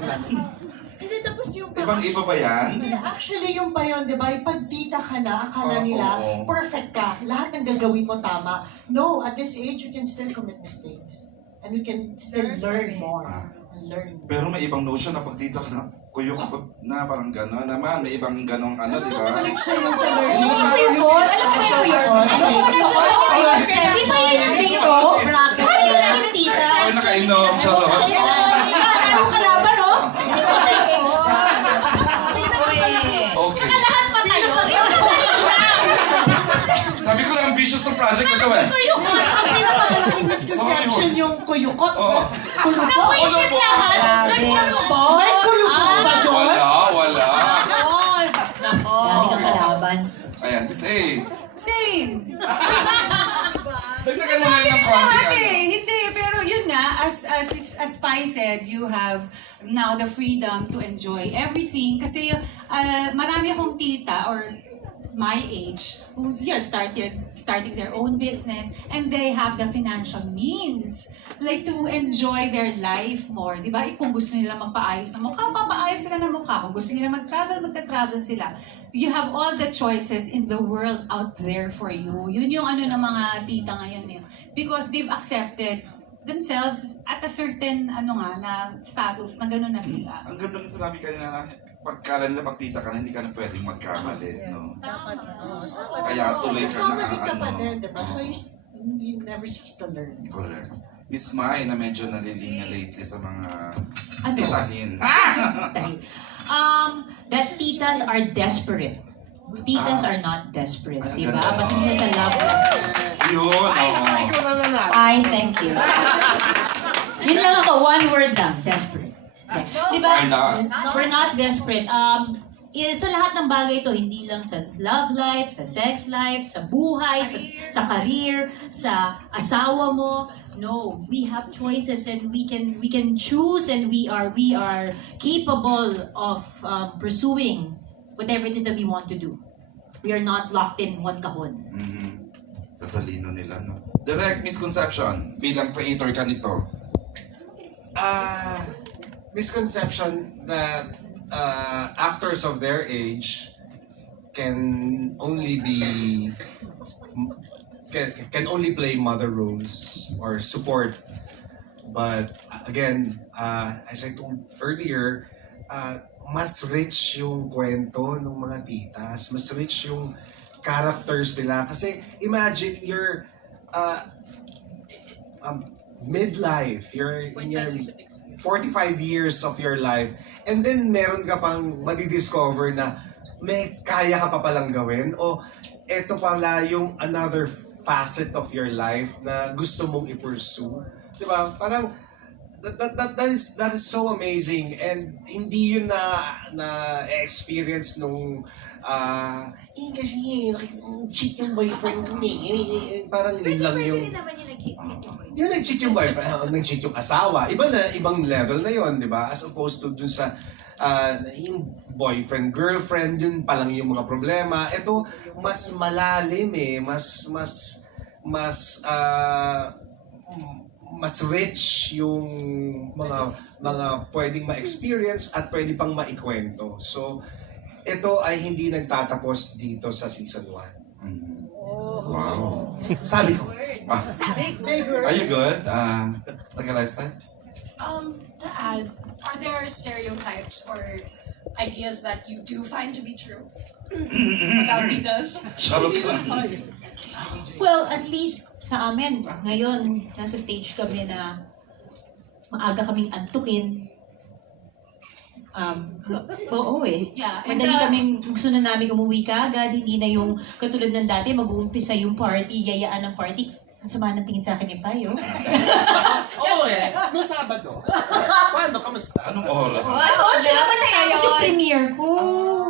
Hindi, tapos yung... Ibang-iba ba yan? Actually, yung pa yun, di ba? Yung pag tita ka na, akala nila, perfect ka. Lahat ng gagawin mo tama. No, at this age, you can still commit mistakes. And you can still learn more. Pero may ibang notion na pag tita ka na, kuyukot na, parang gano'n naman. May ibang gano'ng di ba? Connection yun sa learning. Alam mo yung kuyukot? Di ba yun yung dito? Ano yung naging tita? Or nakainom, charot. Anong kalaban, no? Okay. Saka lahat pa tayo. Sabi ko na ambitious ng project na to eh. Ang pinakamalaking misconception yung kuyukot. Kulubot. Nakuisip lahat. Nagkulubot. May kulubot ba doon? Wala. Nako. Dami kang kalaban. Ayan, Miss A. Same. Dagdagan mo na lang ng konti. Hindi, pero yun nga, as Pai said, you have now the freedom to enjoy everything. Kasi marami akong tita or my age who starting their own business and they have the financial means like to enjoy their life more, di ba? Kung gusto nila magpaayos ng mukha, papaayos sila ng mukha. Kung gusto nila mag-travel, magta-travel sila. You have all the choices in the world out there for you. Yun yung ng mga tita ngayon eh. Because they've accepted themselves at a certain na status na gano'n na sila. Ang ganda ng sinabi kanina na pagkala nila pag tita ka na, hindi ka na pwedeng magkamali. No? Kaya tuloy ka na. Kamali ka pa din, diba? So you never cease to learn. Correct. Miss Mai na medyo nalilinya lately sa mga titahin. That titas are desperate. Titas are not desperate, di ba? But it's like a love letter. Yun, I thank you. Yun lang ako, one word lang, desperate. Di ba? Why not? We're not desperate. Sa lahat ng bagay ito, hindi lang sa love life, sa sex life, sa buhay, sa career, sa asawa mo. No, we have choices and we can choose and we are capable of pursuing whatever it is that we want to do. We are not locked in one kahon. Tatalino nila, no? Direct misconception bilang creator ka nito. Misconception that actors of their age can only play mother roles or support. But again, as I told earlier, mas rich yung kwento ng mga titas, mas rich yung characters nila. Kasi imagine you're midlife, you're in your 45 years of your life, and then meron ka pang madidiscover na may kaya ka pa palang gawin, o eto pala yung another facet of your life na gusto mong i-pursue. Diba? Parang that is so amazing, and hindi yun na experience nung kasi cheat yung boyfriend ko parang yun lang yung yung nag-cheat yung boyfriend, nag-cheat yung asawa, ibang level na yun, di ba? As opposed to dun sa yung boyfriend, girlfriend, yun palang yung mga problema. Ito mas malalim mas rich yung mga pwedeng ma-experience at pwede pang maikwento. So, ito ay hindi nagtatapos dito sa season 1. Wow. Sabi ko. Are you good? Taga lifestyle? To add, are there stereotypes or ideas that you do find to be true about titas? Well, at least sa amin, ngayon, nasa stage kami na maaga kaming antukin. Oo eh. Yeah, and, Madali kaming gusto na namin umuwi ka agad, hindi na yung katulad ng dati, mag-uumpisa yung party, yayaan ng party. Ang sama ng tingin sa akin yung payo. Oo eh. Noong Sabado. Paano? Kamusta? Anong oras? Masaya yung premiere ko.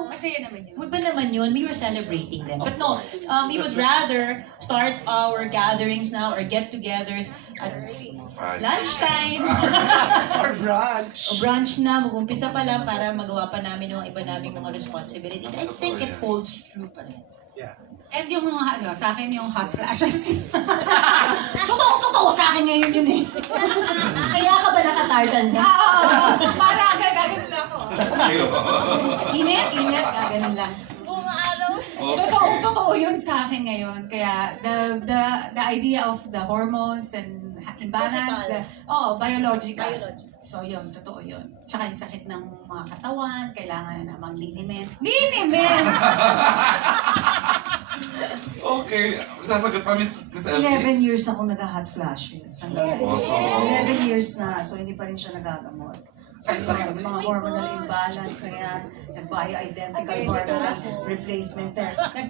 Masaya naman yun. Ba naman yun? We were celebrating them. But no, we would rather start our gatherings now or get-togethers at lunchtime. Or brunch. O brunch na, mag-umpisa pa lang para magawa pa namin yung iba naming mga responsibilities. I think it holds true pa rin. Yeah. And yung mga, sa akin yung hot flashes. Totoo sa akin ngayon yun eh. Kaya ka ba nakatartan ka? Para gaganon lang ako. Init, gaganon lang. Buong araw. Totoo yun sa akin ngayon. Kaya the idea of the hormones and imbalance, biological. So yun, totoo yun. Tsaka yung sakit ng mga katawan, kailangan na mag-liniment. Liniment! Okay. Sasagot pa, Miss LP. 11 years ako nag-hot flashes. So, 11 years na, so hindi pa rin siya nagagamot. So, mga hormonal imbalance na yan, nag-bio-identical hormonal replacement therapy.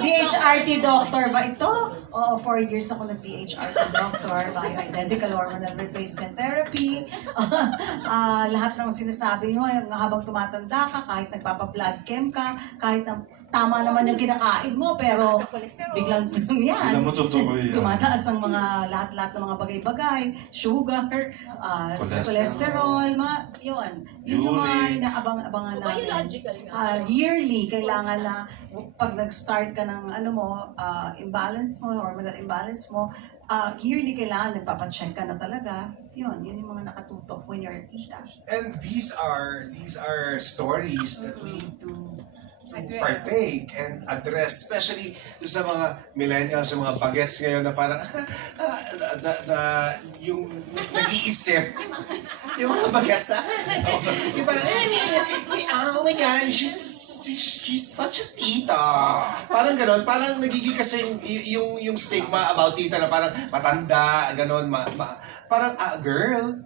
BHRT doctor ba ito? Oo, 4 years ako nag-BHRT doctor, bio-identical hormonal replacement therapy. Lahat ng sinasabi nyo, habang tumatanda ka, kahit nagpapa-blood chem ka, kahit tama naman yung kinakain mo, pero biglang yan. Alam mo, totoo yan. Tumataas ang mga lahat-lahat ng mga bagay-bagay, sugar, cholesterol, yun. Yun yung mga inaabang-abangan namin. Yearly, kailangan na pag nag-start ka ng imbalance mo, hormonal imbalance mo, yearly kailangan nagpapacheck ka na talaga. Yun yung mga nakatutok when you're a tita. And these are stories that we need to partake and address, especially sa mga millennials, sa mga bagets ngayon na parang yung nag-iisip yung mga bagets yung parang oh my God, she's such a tita, parang ganon, parang nagiging kasi yung stigma about tita na parang matanda, ganon, parang girl,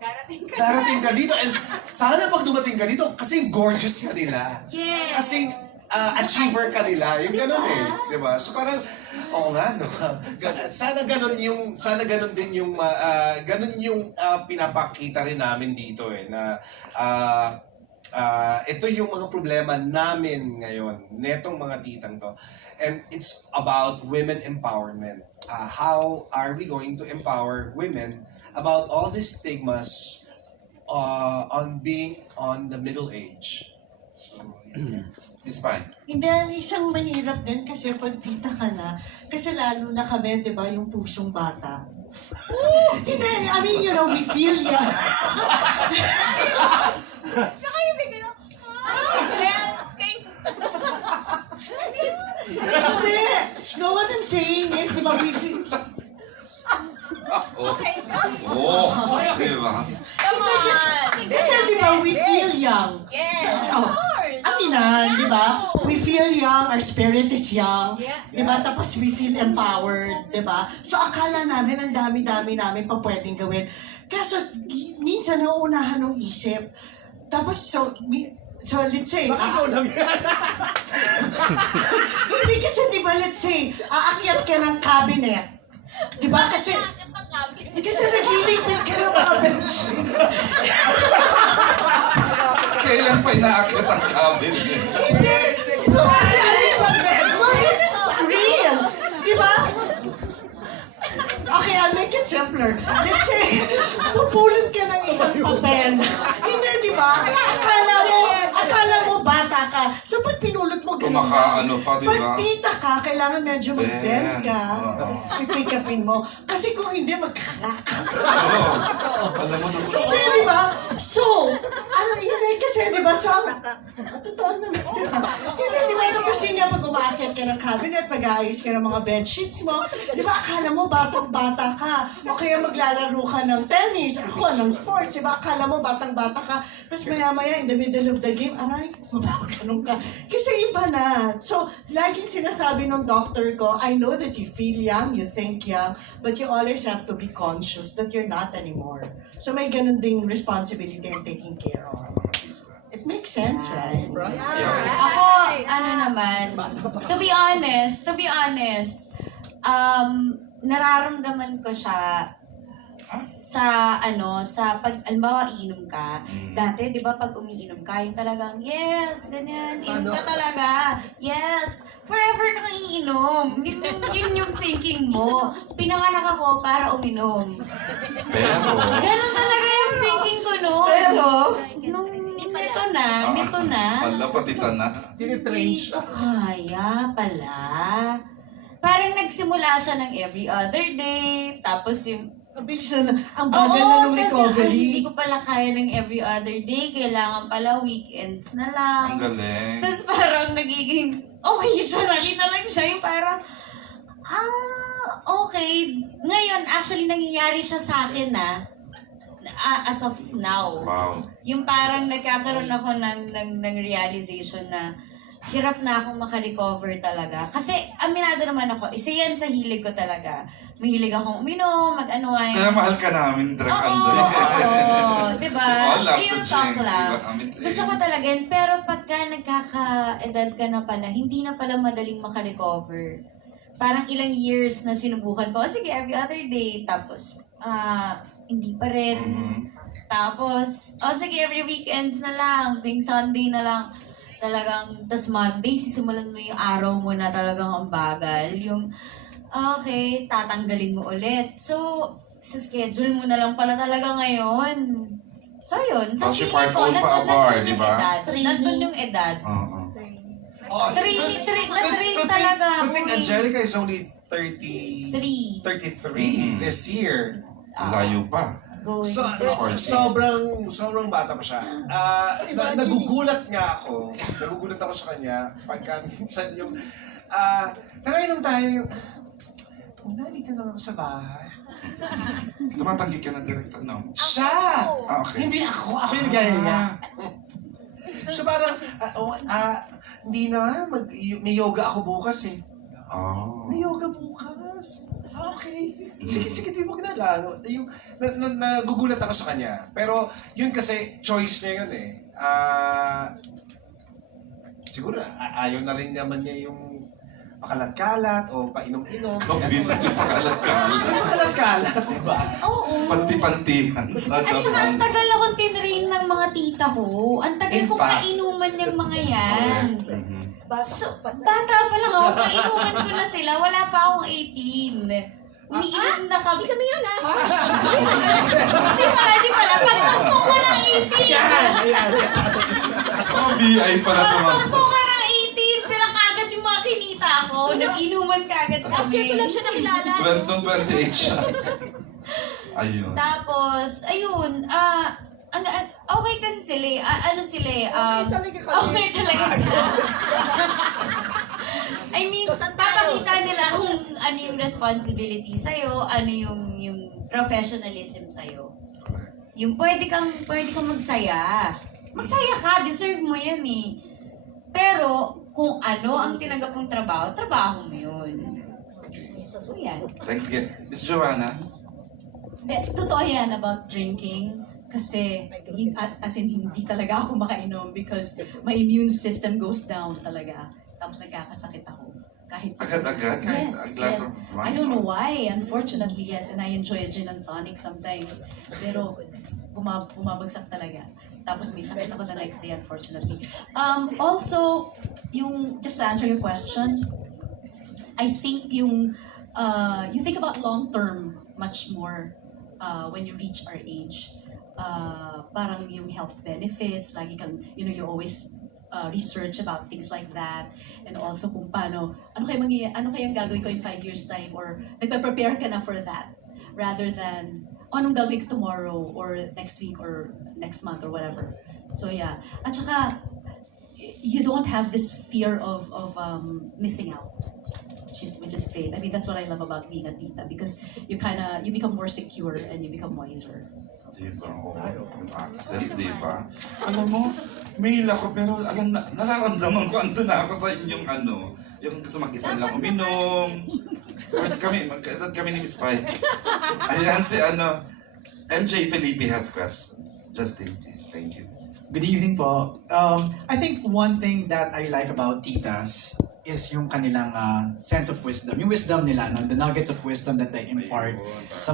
darating ka dito, and sana pag dumating ka dito kasi gorgeous ka nila, kasi achiever ka nila, yung gano'n eh, di ba? So parang, oo nga, no? Sana gano'n din yung pinapakita rin namin dito eh, na ito yung mga problema namin ngayon, netong mga titang to. And it's about women empowerment. How are we going to empower women about all these stigmas on being on the middle age? It's fine. Hindi, ang isang mahirap din kasi pag tita ka na, kasi lalo na kami, di ba, yung pusong bata. Hindi, I mean, you know, we feel ya. So kayo bigla, Hindi! No, what I'm saying is, di ba, we feel... okay, so, Diba? come on! Kasi di ba, we feel young. Yes, Oh, of course! aminan, di ba? We feel young, our spirit is young. Di ba? Tapos we feel empowered, di ba? So akala namin, ang dami-dami namin pa pwedeng gawin. Kaso, minsan nauunahan ng isip. Tapos, so let's say... Ikaw lang yan. Hindi kasi, di ba, let's say, aakyat ka ng cabinet. Di ba? Kasi naglilipit ka ng mga bedsheets. Kailan pa inaakit ang cabin? Hindi! No, this is real! Di ba? Okay, I'll make it simpler. Let's say, pupulot ka ng isang papel. Hindi, di ba? Akala mo bata ka. So, pag pinulot mo, ganun Kumakaano pa, di ba? Pag tita ka, kailangan medyo mag-bend ka. Tapos pipick-upin mo. Kasi kung hindi, mag-crack. Alam mo, Hindi, di ba? So, hindi kasi, di ba? So, totoo naman, di ba? Hindi, di ba? Tapos yun nga, pag umaakyat ka ng cabinet, pag-aayos ka ng mga bedsheets mo, di ba? Akala mo, batang-bata ka. O kaya maglalaro ka ng tennis, ako, ng sports, di ba? Akala mo, batang-bata ka. Tapos maya-maya, in the middle of the game, aray, mapapagkanong ka. Kasi iba na. So, laging sinasabi ng doctor ko, I know that you feel young, you think young, but you always have to be conscious that you're not anymore. So, may ganun ding responsibility and taking care of. It makes sense, right? Ako, ano naman, to be honest, nararamdaman ko siya sa pag, alimbawa, iinom ka. Dati, di ba, pag umiinom ka, yung talagang, yes, ganyan, inom ka talaga. Yes, forever kang iinom. Yun yung thinking mo. Pinanganak ako para uminom. pero... Ganun talaga yung thinking ko, no? Pero, Nung nito na. Wala, patita na. Tinitrain siya. Kaya pala. Parang nagsimula siya ng every other day, tapos yung... mabilis na, ang bagal na ng recovery. Hindi ko pala kaya ng every other day, kailangan pala weekends na lang. Ang galing. Tapos parang nagiging, occasionally na lang siya, yung parang, okay. Ngayon, actually, nangyayari siya sa akin as of now. Wow. Yung parang nagkakaroon ako ng realization na hirap na akong makarecover talaga. Kasi aminado naman ako, isa yan sa hilig ko talaga. Mahilig akong uminom, mag-unwind. Kaya mahal ka namin, Drake Andre. Oo, diba? All love Real to talk drink, lang. diba? Amin sa'yo. Gusto ko talaga yun. Pero pagka nagkaka-edad ka na pala, hindi na pala madaling makarecover. Parang ilang years na sinubukan ko, sige, every other day. Tapos, hindi pa rin. Tapos, sige, every weekends na lang. Tuwing Sunday na lang. Talagang, tas Monday, sisimulan mo yung araw mo na talagang ang bagal. Yung, okay, tatanggalin mo ulit. So, sa schedule mo na lang pala talaga ngayon. So, yun. So, Kasi feeling part ko, one pa nandun bar, yung diba? edad. Nandun yung edad. Oo. Na-train talaga I ako think eh. Angelica is only 33 this year. Layo pa. Going. Sobrang bata pa siya. Nagugulat ako sa kanya pagka minsan yung tara inom tayo. Hindi ka naman ako sa bahay. Tumatanggi ka na direct sa no? Siya! Okay. Hindi ako yung nagaya niya. So parang, hindi na, may yoga ako bukas eh. Oh. May yoga bukas. Okay. Sige, di wag na lang. Yung, nagugulat ako sa kanya. Pero, yun kasi, choice niya yun eh. Siguro, ayaw na rin naman niya yung pakalat-kalat o painom-inom. Bisa yung pakalat-kalat. Pakalat-kalat, di ba? Oo. Panti-pantihan. At saka ang tagal akong tinrain ng mga tita ko. Ang tagal ko kainuman yung mga yan. So, bata pa lang ako, kainuman ko na sila. Wala pa akong 18. Umiinom na kami. Kami yan Di pala. Pagtungtong ko ng 18. FBI para naman. Takbo ka ng 18! Sila kagad yung mga kinita ko. Nag-inuman kagad kami. After ko lang siya nakilala. 28 siya. Ayun. Tapos, ayun, okay kasi sila eh. Ano sila eh, okay talaga sila. I mean, papakita nila kung ano yung responsibility sa'yo, ano yung professionalism sa'yo. Yung pwede kang magsaya. Magsaya ka, deserve mo yan eh. Pero, kung ano ang tinanggap mong trabaho, trabaho mo yun. So, yan. Thanks again. Miss Joanna? Totoo yan about drinking. Kasi, as in, hindi talaga ako makainom because my immune system goes down talaga. Tapos nagkakasakit ako. Kahit Agad-agad? Kahit a glass of wine? I don't know why. Unfortunately, yes. And I enjoy a gin and tonic sometimes. Pero, bumabagsak talaga. Tapos may sakit ako the next day, unfortunately. Also, just to answer your question, I think you think about long-term much more when you reach our age. Parang yung health benefits, lagi kang, you always research about things like that. And also kung paano, ano kayang gagawin ko in 5 years time, or nagpe-prepare ka na for that. Rather than, anong gagawin ko tomorrow, or next week, or next month, or whatever. So yeah. At saka, you don't have this fear of missing out. Which is great. I mean, that's what I love about being a tita, because you become more secure and you become wiser. Diba? Oo. Yung accent, diba? Alam mo, mail ako, pero nararamdaman ko, andun na ako sa inyong yung gusto mag-isa lang uminom. Magkaisad kami ni Miss Pai. Ayan si MJ Felipe has questions. Justin, please. Thank you. Good evening po. I think one thing that I like about titas is yung kanilang sense of wisdom. Yung wisdom nila, no? The nuggets of wisdom that they impart sa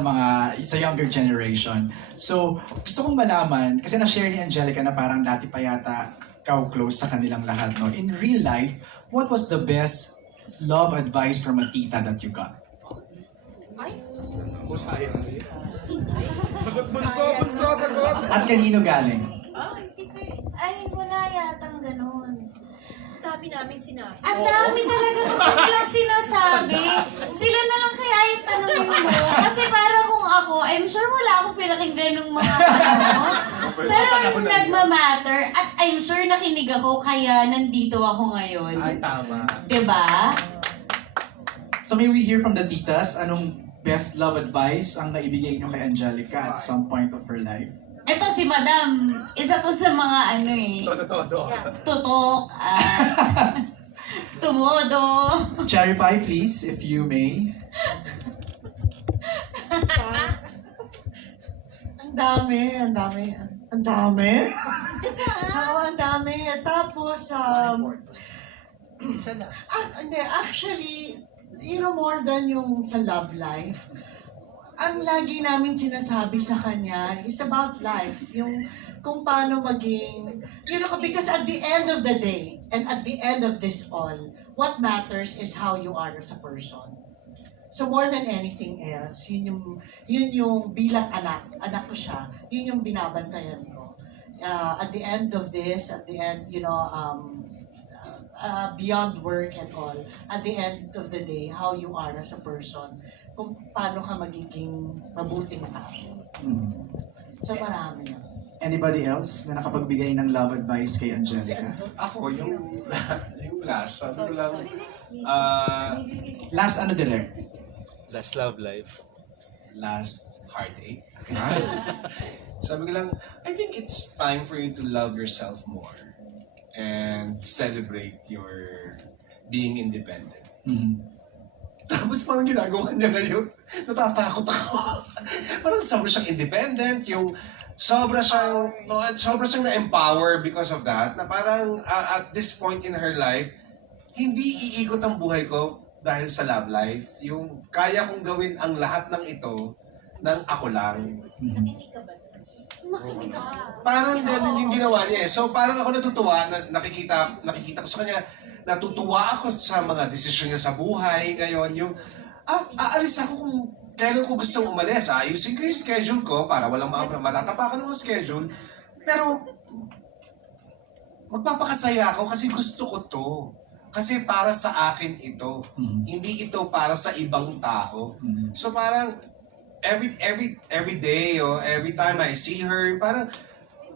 younger generation. So, gusto kong malaman, kasi na-share ni Angelica na parang dati pa yata close sa kanilang lahat. No? In real life, what was the best love advice from a tita that you got? Sagot bunso, sagot! At kanino galing? Wala yatang ganun. Dami namin sinabi. Ang dami talaga kasi nilang sinasabi. Sila na lang kaya yung tanongin mo. Kasi para kung ako, I'm sure wala akong pinakinggan ng mga Pero nagmamatter at I'm sure nakinig ako kaya nandito ako ngayon. Ay, tama. Diba? So may we hear from the titas, anong best love advice ang naibigay nyo kay Angelica at some point of her life? Ito si Madam, isa to sa mga tutok, tumodo. Cherry pie, please, if you may. Ang dami. Oo, ang dami. Tapos, actually, more than yung sa love life, ang lagi namin sinasabi sa kanya is about life. Yung kung paano maging, because at the end of the day, and at the end of this all, what matters is how you are as a person. So more than anything else, yun yung bilang anak ko siya, yun yung binabantayan ko. At the end of this, at the end, beyond work and all, at the end of the day, how you are as a person, kung paano ka magiging mabuting tao. So marami na. Anybody else na nakapagbigay ng love advice kay Angelica? Ako, yung last, sabi ko lang, Last direct? Last love life. last heartache. Sabi ko lang, I think it's time for you to love yourself more and celebrate your being independent. Tapos parang ginagawa niya ngayon, natatakot ako. Parang sobra siyang independent, yung sobra siyang na-empower because of that, na parang at this point in her life, hindi iikot ang buhay ko dahil sa love life. Yung kaya kong gawin ang lahat ng ito ng ako lang. Parang yung ginawa niya eh. So parang ako natutuwa, nakikita ko sa kanya, natutuwa ako sa mga desisyon niya sa buhay ngayon. Yung, aalis ako kung kailan ko gustong umalis. Ayusin ko yung schedule ko para walang matatapakan ng mga schedule. Pero, magpapakasaya ako kasi gusto ko to. Kasi para sa akin ito. Hindi ito para sa ibang tao. So parang every day or every time I see her, parang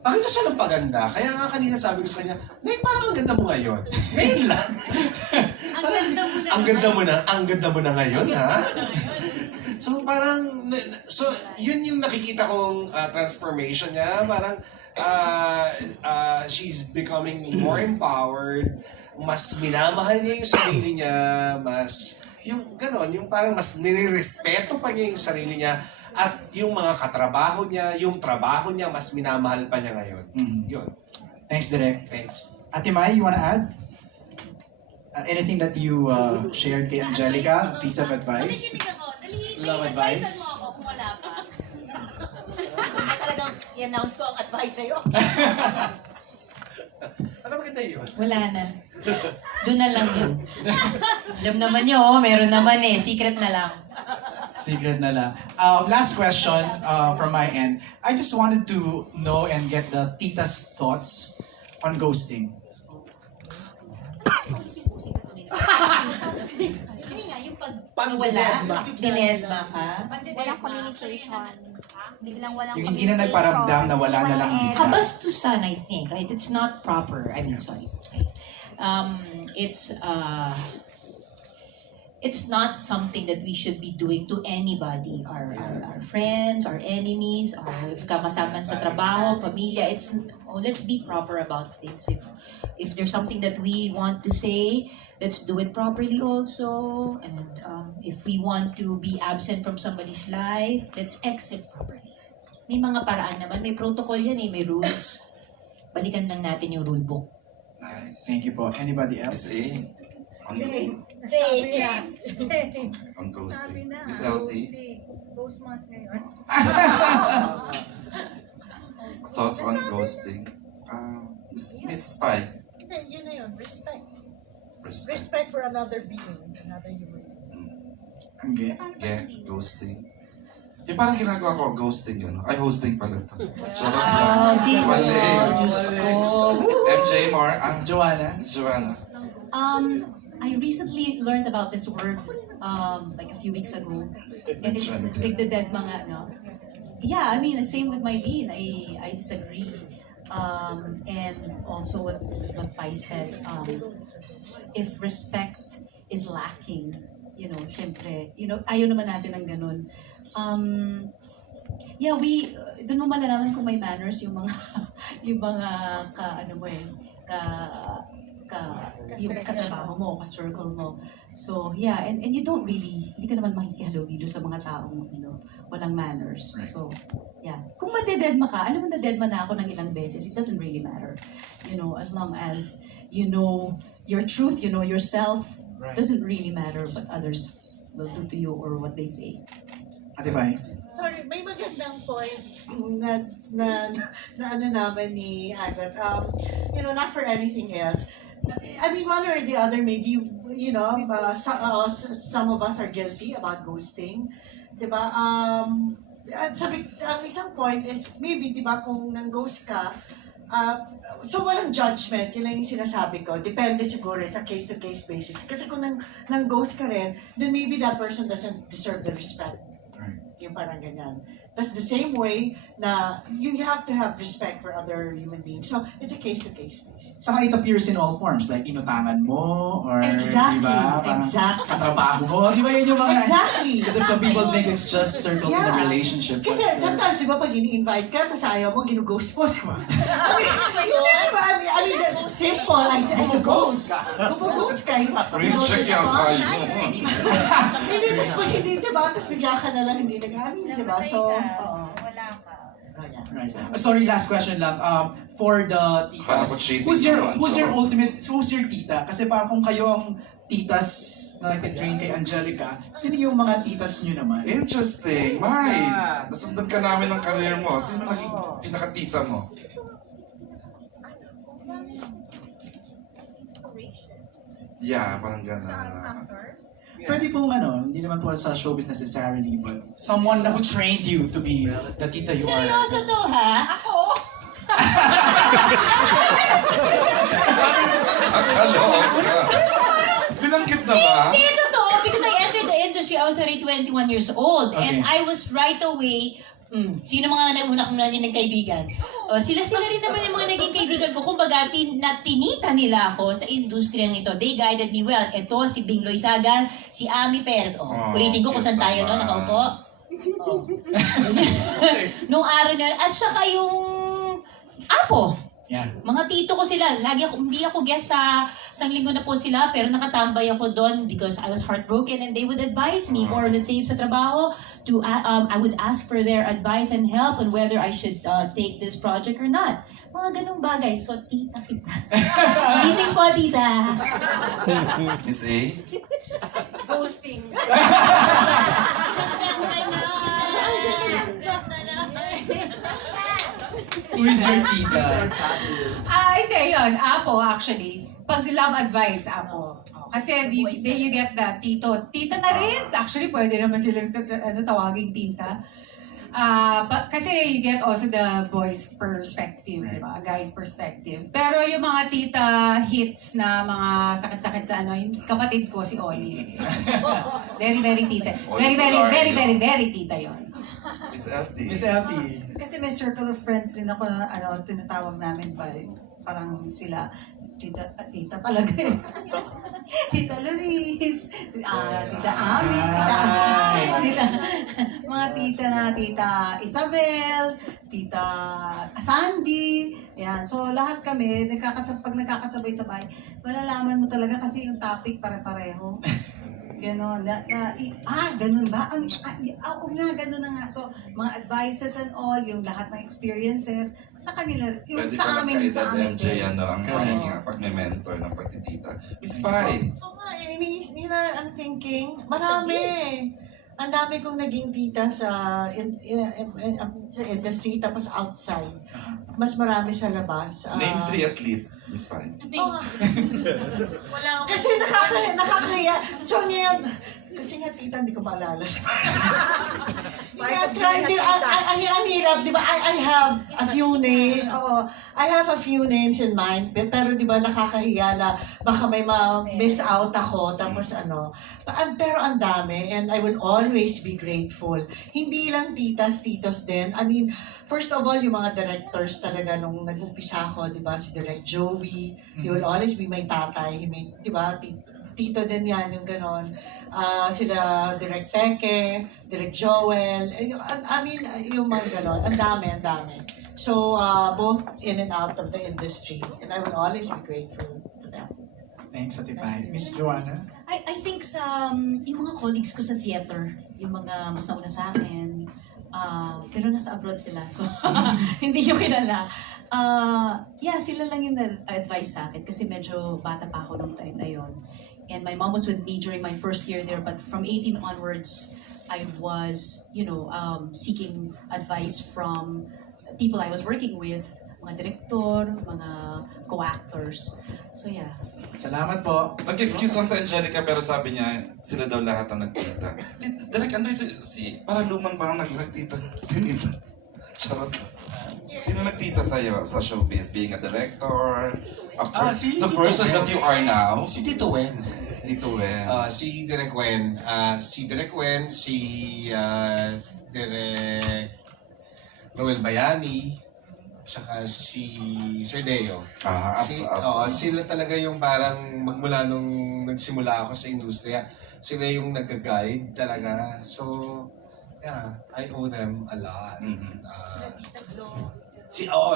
pakita siya ng paganda. Kaya nga kanina sabi ko sa kanya, Nay, parang ang ganda mo ngayon. Ngayon lang. Ang ganda mo na ngayon, ha? So parang, yun yung nakikita kong transformation niya. Parang, she's becoming more empowered. Mas minamahal niya yung sarili niya. Mas, yung ganon, yung parang mas ninirespeto pa niya yung sarili niya. At yung mga katrabaho niya, yung trabaho niya, mas minamahal pa niya ngayon. Yun. Thanks, Direk. Thanks. Ate Mai, you wanna add? Anything that you shared kay Angelica? Piece of advice? Love advice? Kung wala pa. Talagang i-announce ko ang advice sa'yo. Ano maganda yun? Wala na. Doon na lang yun. Alam naman nyo, meron naman secret na lang. Secret na lang. Last question from my end. I just wanted to know and get the tita's thoughts on ghosting. Hindi nga, yung pag wala, dinedma ka. Walang communication. Biglang walang Yung hindi na nagparamdam na wala na lang dito. Kabastusan, I think. It's not proper. I mean, sorry. It's not something that we should be doing to anybody. Our friends, our enemies, our kakasama sa trabaho, pamilya. Let's be proper about things. If there's something that we want to say, let's do it properly also. And if we want to be absent from somebody's life, let's exit properly. May mga paraan naman, may protocol yan may rules. Balikan lang natin yung rule book. Nice. Thank you po. Anybody else? Miss A? On ghosting. Miss LT? Ghost month ngayon. Thoughts on ghosting? Miss Spy? Yun na yun, respect. Respect. Respect for another being, another human. Okay. Yeah, ghosting. Yung parang ginagawa ko, ghosting yun. Ay, hosting pala ito. Charot Ah, lang. sino? Mali. Diyos ko. MJ Mar, Joanna? Miss Joanna. I recently learned about this word like a few weeks ago. And it's like the dead mga, no? Yeah, I mean, same with Mylene. I disagree. And also what Pai said, if respect is lacking, syempre, ayaw naman natin ng ganun. Yeah, doon mo malalaman kung may manners yung mga yung katrabaho mo, ka-circle mo. So, yeah, and you don't really, hindi ka naman makikihalo-hilo sa mga taong, walang manners. So, yeah. Kung madededma ka, alam mo na-dedma na ako ng ilang beses, it doesn't really matter. As long as you know your truth, you know yourself, doesn't really matter what others will do to you or what they say. Ate Pai? Sorry, may magandang point na ano naman ni Agot. Not for anything else. I mean, one or the other, maybe, some of us are guilty about ghosting. Diba? At ang isang point is, maybe, diba, kung nang-ghost ka, so walang judgment, yun lang yung sinasabi ko. Depende siguro, it's a case-to-case basis. Kasi kung nang-ghost ka rin, then maybe that person doesn't deserve the respect. Yung parang ganyan. That's the same way na you have to have respect for other human beings. So, it's a case-to-case basis. Saka it appears in all forms, like inutangan mo, or Exactly, diba, parang katrabaho mo. Di ba yun yung mga... Exactly. Because the people think it's just circled in a relationship. Kasi sometimes, di ba, pag ini-invite ka, tapos ayaw mo, ginughost mo, di ba? I mean, that's simple, I suppose. Kung mag-ghost ka, Recheck yan tayo. Hindi, tapos pag hindi, di ba, tapos bigla ka na lang hindi nag-amin, di ba? So, wala ka. Right. Sorry, last question lang. For the titas, who's your tita? Kasi parang kung kayo ang titas na nag-train kay Angelica, sino yung mga titas nyo naman? Interesting. Mai, nasundan ka namin ng career mo. Sino naging pinaka-tita mo? Yeah, parang gano'n. Pwede pong hindi naman po sa showbiz necessarily, but someone who trained you to be the tita you are. Seryoso to, ha? Ako? Akaloka. Binanggit na ba? Hindi, totoo. Because I entered the industry, I was already 21 years old. Okay. And I was right away, sino mga una kong naging kaibigan? Sila rin naman yung mga naging kaibigan ko. Kumbaga, tinita nila ako sa industriyang ito. They guided me well. Ito, si Bing Loizagan, si Ami Perez. Ulitin ko kung saan tayo no, nakaupo. Nung araw na yun. At saka yung Apo. Yeah. Mga tito ko sila. Hindi ako guest sa isang linggo na po sila, pero nakatambay ako doon because I was heartbroken and they would advise me, or let's say sa trabaho, I would ask for their advice and help on whether I should take this project or not. Mga ganung bagay. So, tita kita. Meeting po, tita. Miss A? Ghosting. Who is your tita? Hindi, yun. Apo, actually. Pag love advice, Apo. Kasi you get the tito. Tita na rin. Actually, pwede naman silang tawaging tita. But kasi you get also the boy's perspective, di ba? Guy's perspective. Pero yung mga tita hits na mga sakit-sakit sa yung kapatid ko, si Oli. Very, very tita. Very, very, very, very, very tita yon. Miss LT. Miss LT. Kasi may circle of friends din ako na tinatawag namin pa. Parang sila, tita talaga eh. Tita Luis, Tita Ami, mga tita na Tita Isabel, Tita Sandy, yan. So lahat kami, pag nagkakasabay-sabay, malalaman mo talaga kasi yung topic pare-pareho. Ganon, ganun ba? Oo nga, ganun na nga. So, mga advices and all, yung lahat ng experiences, sa kanila, yung Pwede sa amin, sa amin. MJ, ang pag-mentor ng pagtitita. Miss Pai. Oo nga, I'm thinking, marami. Ang dami kong naging tita sa industry, tapos outside. Mas marami sa labas. Name 3 at least, Miss Pai. Wala Kasi nakakahiya. So ngayon, kasi nga tita, hindi ko maalala. Ang hirap, di ba? I have a few names. I have a few names in mind. Pero di ba nakakahiya na baka may miss out ako. Tapos pero ang dami. And I would always be grateful. Hindi lang titas, titos din. I mean, first of all, yung mga directors talaga nung nag-umpisa ako, di ba? Si Direct Joey. He will always be my tatay. Di ba? Tito din yan, yung ganon. Sila Direct Peke, Direct Joel. I mean, yung mga ganon. Ang dami. So, both in and out of the industry. And I will always be grateful to them. Thanks, Ate Pai. Miss Joanna? I think yung mga colleagues ko sa theater, yung mga mas nauna sa akin, pero nasa abroad sila, so hindi nyo kilala. Sila lang yung advice sa akin kasi medyo bata pa ako nung time na yon. And my mom was with me during my first year there, but from 18 onwards, I was, seeking advice from people I was working with, mga director, mga co-actors. So yeah. Salamat po. Nag-excuse lang sa Angelica pero sabi niya, sila daw lahat ang nagtita. Direk, andoy para lumang ba ang nagtita? Tinita. Charot. Sino nagtita sa'yo sa showbiz? Being a director? The person that you are now? Si Tito Wen. Tito Wen. Si Direk Wen. Si Direk Wen, si Direk Noel Bayani, saka si Sir Deo. Sila talaga yung parang magmula nung nagsimula ako sa industriya, sila yung nag-guide talaga. So, yeah, I owe them a lot.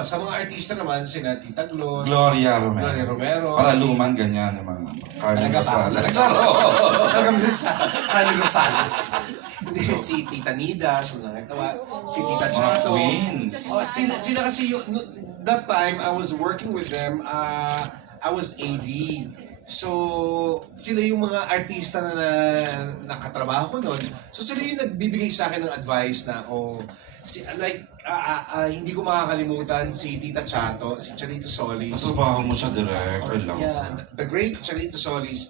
Sa mga artista naman, sina Tita Glos, Gloria Romero. Para luman, ganyan. Yung mga Carly Gonzalez. Carly Gonzalez. Si Tita Nida, si Tita Chato. Twins. Sila kasi that time, I was working with them, I was AD. So, sila yung mga artista na nakatrabaho ko noon. So, sila yung nagbibigay sa akin ng advice na, hindi ko makakalimutan si Tita Chato, si Charito Solis. Katrabaho mo siya, Direk. Yeah, the great Charito Solis.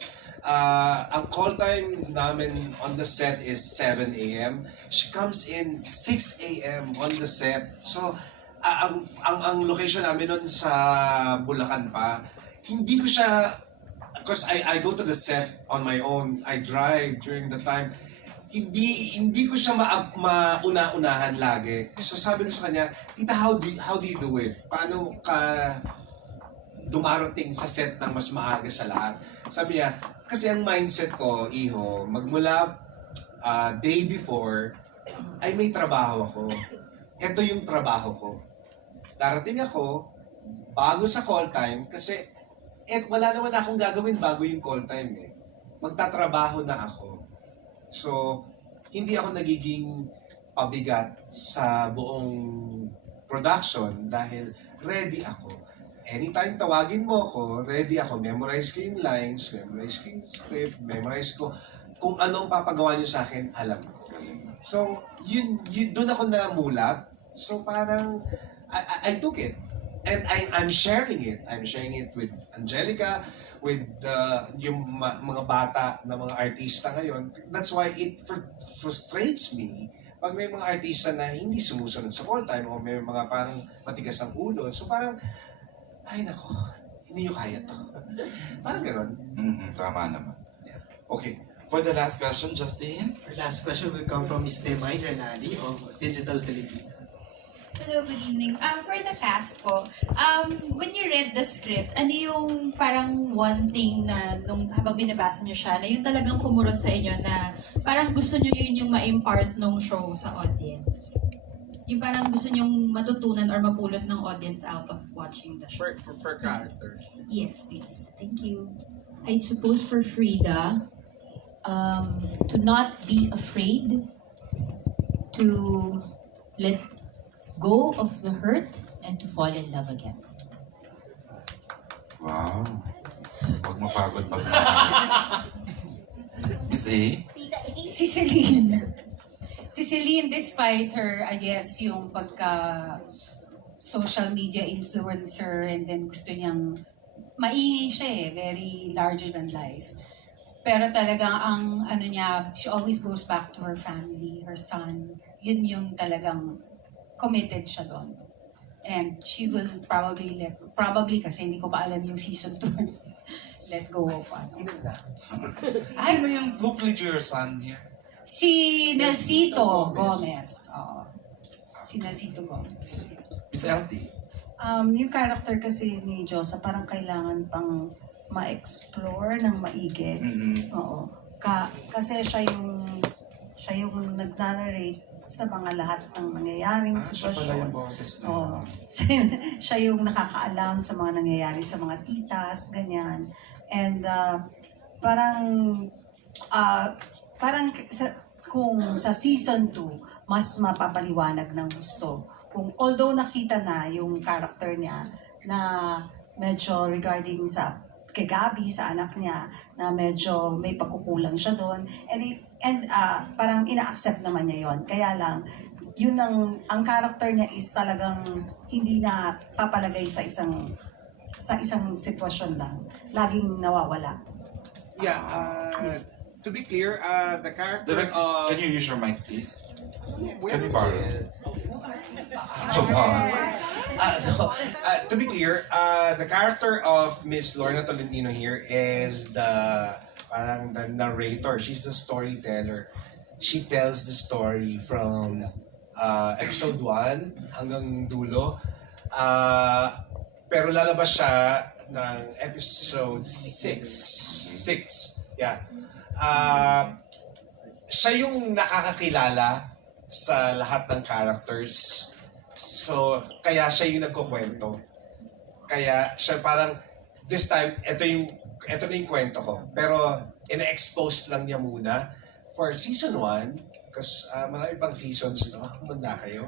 Ang call time namin on the set is 7 a.m. She comes in 6 a.m. on the set. So, ang location namin nun sa Bulacan pa, hindi ko siya, because I go to the set on my own, I drive during the time, hindi ko siya mauna-unahan lagi. So sabi ko sa kanya, Tita, how do you do it? Paano ka dumarating sa set ng mas maaga sa lahat? Sabi niya, kasi ang mindset ko, Iho, magmula day before, ay may trabaho ako. Ito yung trabaho ko. Darating ako, bago sa call time, kasi wala naman akong gagawin bago yung call time eh. Magtatrabaho na ako. So, hindi ako nagiging pabigat sa buong production dahil ready ako. Anytime tawagin mo ako, ready ako. Memorize ko yung lines, memorize ko yung script, memorize ko kung anong papagawa niyo sa akin, alam ko. So, doon ako namulat. So, parang, I took it. And I'm sharing it. I'm sharing it with Angelica, with yung mga bata na mga artista ngayon. That's why it frustrates me pag may mga artista na hindi sumusunod sa call time o may mga parang matigas ng ulo. So parang, ay nako, hindi nyo kaya to. Parang gano'n. Tama naman. Okay. For the last question, Justine? Our last question will come from Ms. Demay Hernani of Digital Philippines. Hello, good evening. For the cast po, when you read the script, ano yung parang one thing na nung habang binabasa nyo siya, na yung talagang kumurot sa inyo na parang gusto nyo yun yung ma-impart nung show sa audience? Yung parang gusto nyong matutunan or mapulot ng audience out of watching the show? Per character. Yes, please. Thank you. I suppose for Frida, to not be afraid to let go of the hurt and to fall in love again. Wow. Huwag mapagod pag Miss A? Si Celine. Si Celine, despite her, I guess, yung pagka social media influencer and then gusto niyang maingay siya eh, very larger than life. Pero talagang ang ano niya, she always goes back to her family, her son. Yun yung talagang committed siya doon. And she will probably kasi hindi ko pa alam yung season 2, let go of ano. Sino yung who played your son here? Si Nelsito Gomez. Si Nelsito Gomez. Miss LT? Yung character kasi ni Josa parang kailangan pang ma-explore ng maigi. Oo. Kasi siya yung nag-narrate sa mga lahat ng nangyayaring sitwasyon. Siya pala yung boses na. Oo. Siya yung nakakaalam sa mga nangyayari sa mga titas, ganyan. And kung sa season 2, mas mapapaliwanag ng gusto. Although nakita na yung character niya na medyo regarding sa kay Gabi, sa anak niya, na medyo may pagkukulang siya doon. And parang ina-accept naman niya yon. Kaya lang, yun ang character niya is talagang hindi na papalagay sa isang sitwasyon lang. Laging nawawala. Yeah, to be clear, the character of... Can you use your mic, please? Can you borrow? To be clear, the character of Miss Lorna Tolentino here is the narrator. She's the storyteller. She tells the story from episode 1 hanggang dulo. Pero lalabas siya ng episode 6. Yeah. Siya yung nakakakilala sa lahat ng characters. So, kaya siya yung nagkukwento. Kaya siya parang, this time, ito na yung kwento ko. Pero, ina-expose lang niya muna for season 1, because marami pang seasons, no? Manda kayo.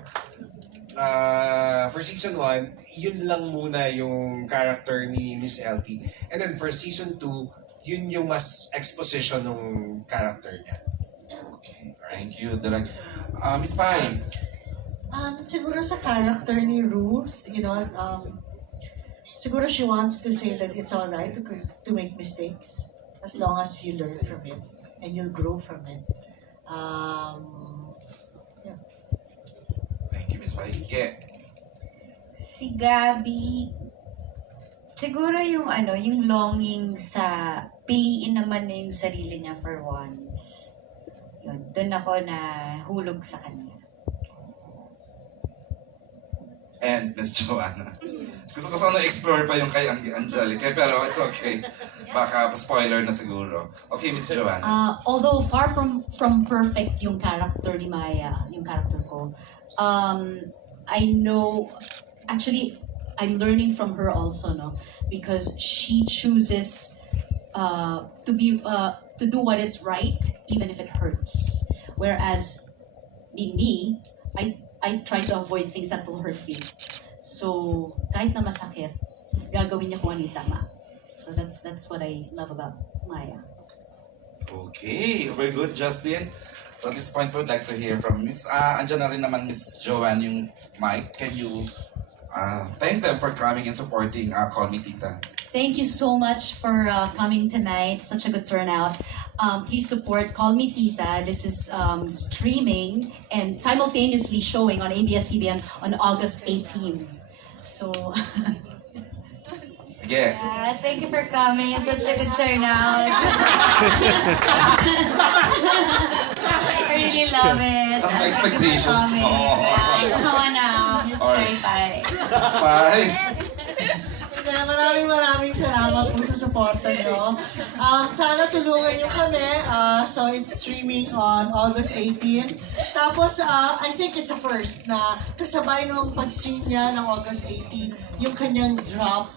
For season 1, yun lang muna yung character ni Miss LT. And then for season 2, yun yung mas exposition ng character niya. Okay. Thank you, Direk. Miss Pai? Siguro sa character ni Ruth, siguro she wants to say that it's alright to make mistakes as long as you learn from it and you'll grow from it. Yeah. Thank you, Miss Pai. Si Gabby, siguro yung yung longing sa piliin naman na yung sarili niya for once. Yun, doon ako na hulog sa kanya. And Miss Joanna. Gusto ko sana explore pa yung kay Angelica, pero it's okay. Baka spoiler na siguro. Okay, Miss Joanna. Although far from perfect yung character ni Maya, yung character ko, I know, actually, I'm learning from her also, no? Because she chooses to do what is right, even if it hurts. Whereas, being me, I try to avoid things that will hurt me. So, kahit na masakit, gagawin niya kung ano yung tama. So that's what I love about Maya. Okay, very good, Justin. So at this point, we would like to hear from Miss, andyan na rin naman Miss Joanna yung mic. Can you thank them for coming and supporting Call Me Tita? Thank you so much for coming tonight. Such a good turnout. Please support Call Me Tita. This is streaming and simultaneously showing on ABS-CBN on August 18. So, yeah. Thank you for coming. It's such a good turnout. I really love it. Ang expectations mo. Come on now. Just verify. Spy. Maraming salamat po sa suporta nyo. Sana tulungan nyo kami. So it's streaming on August 18. Tapos, I think it's a first na kasabay nung pag-stream niya ng August 18, yung kanyang drop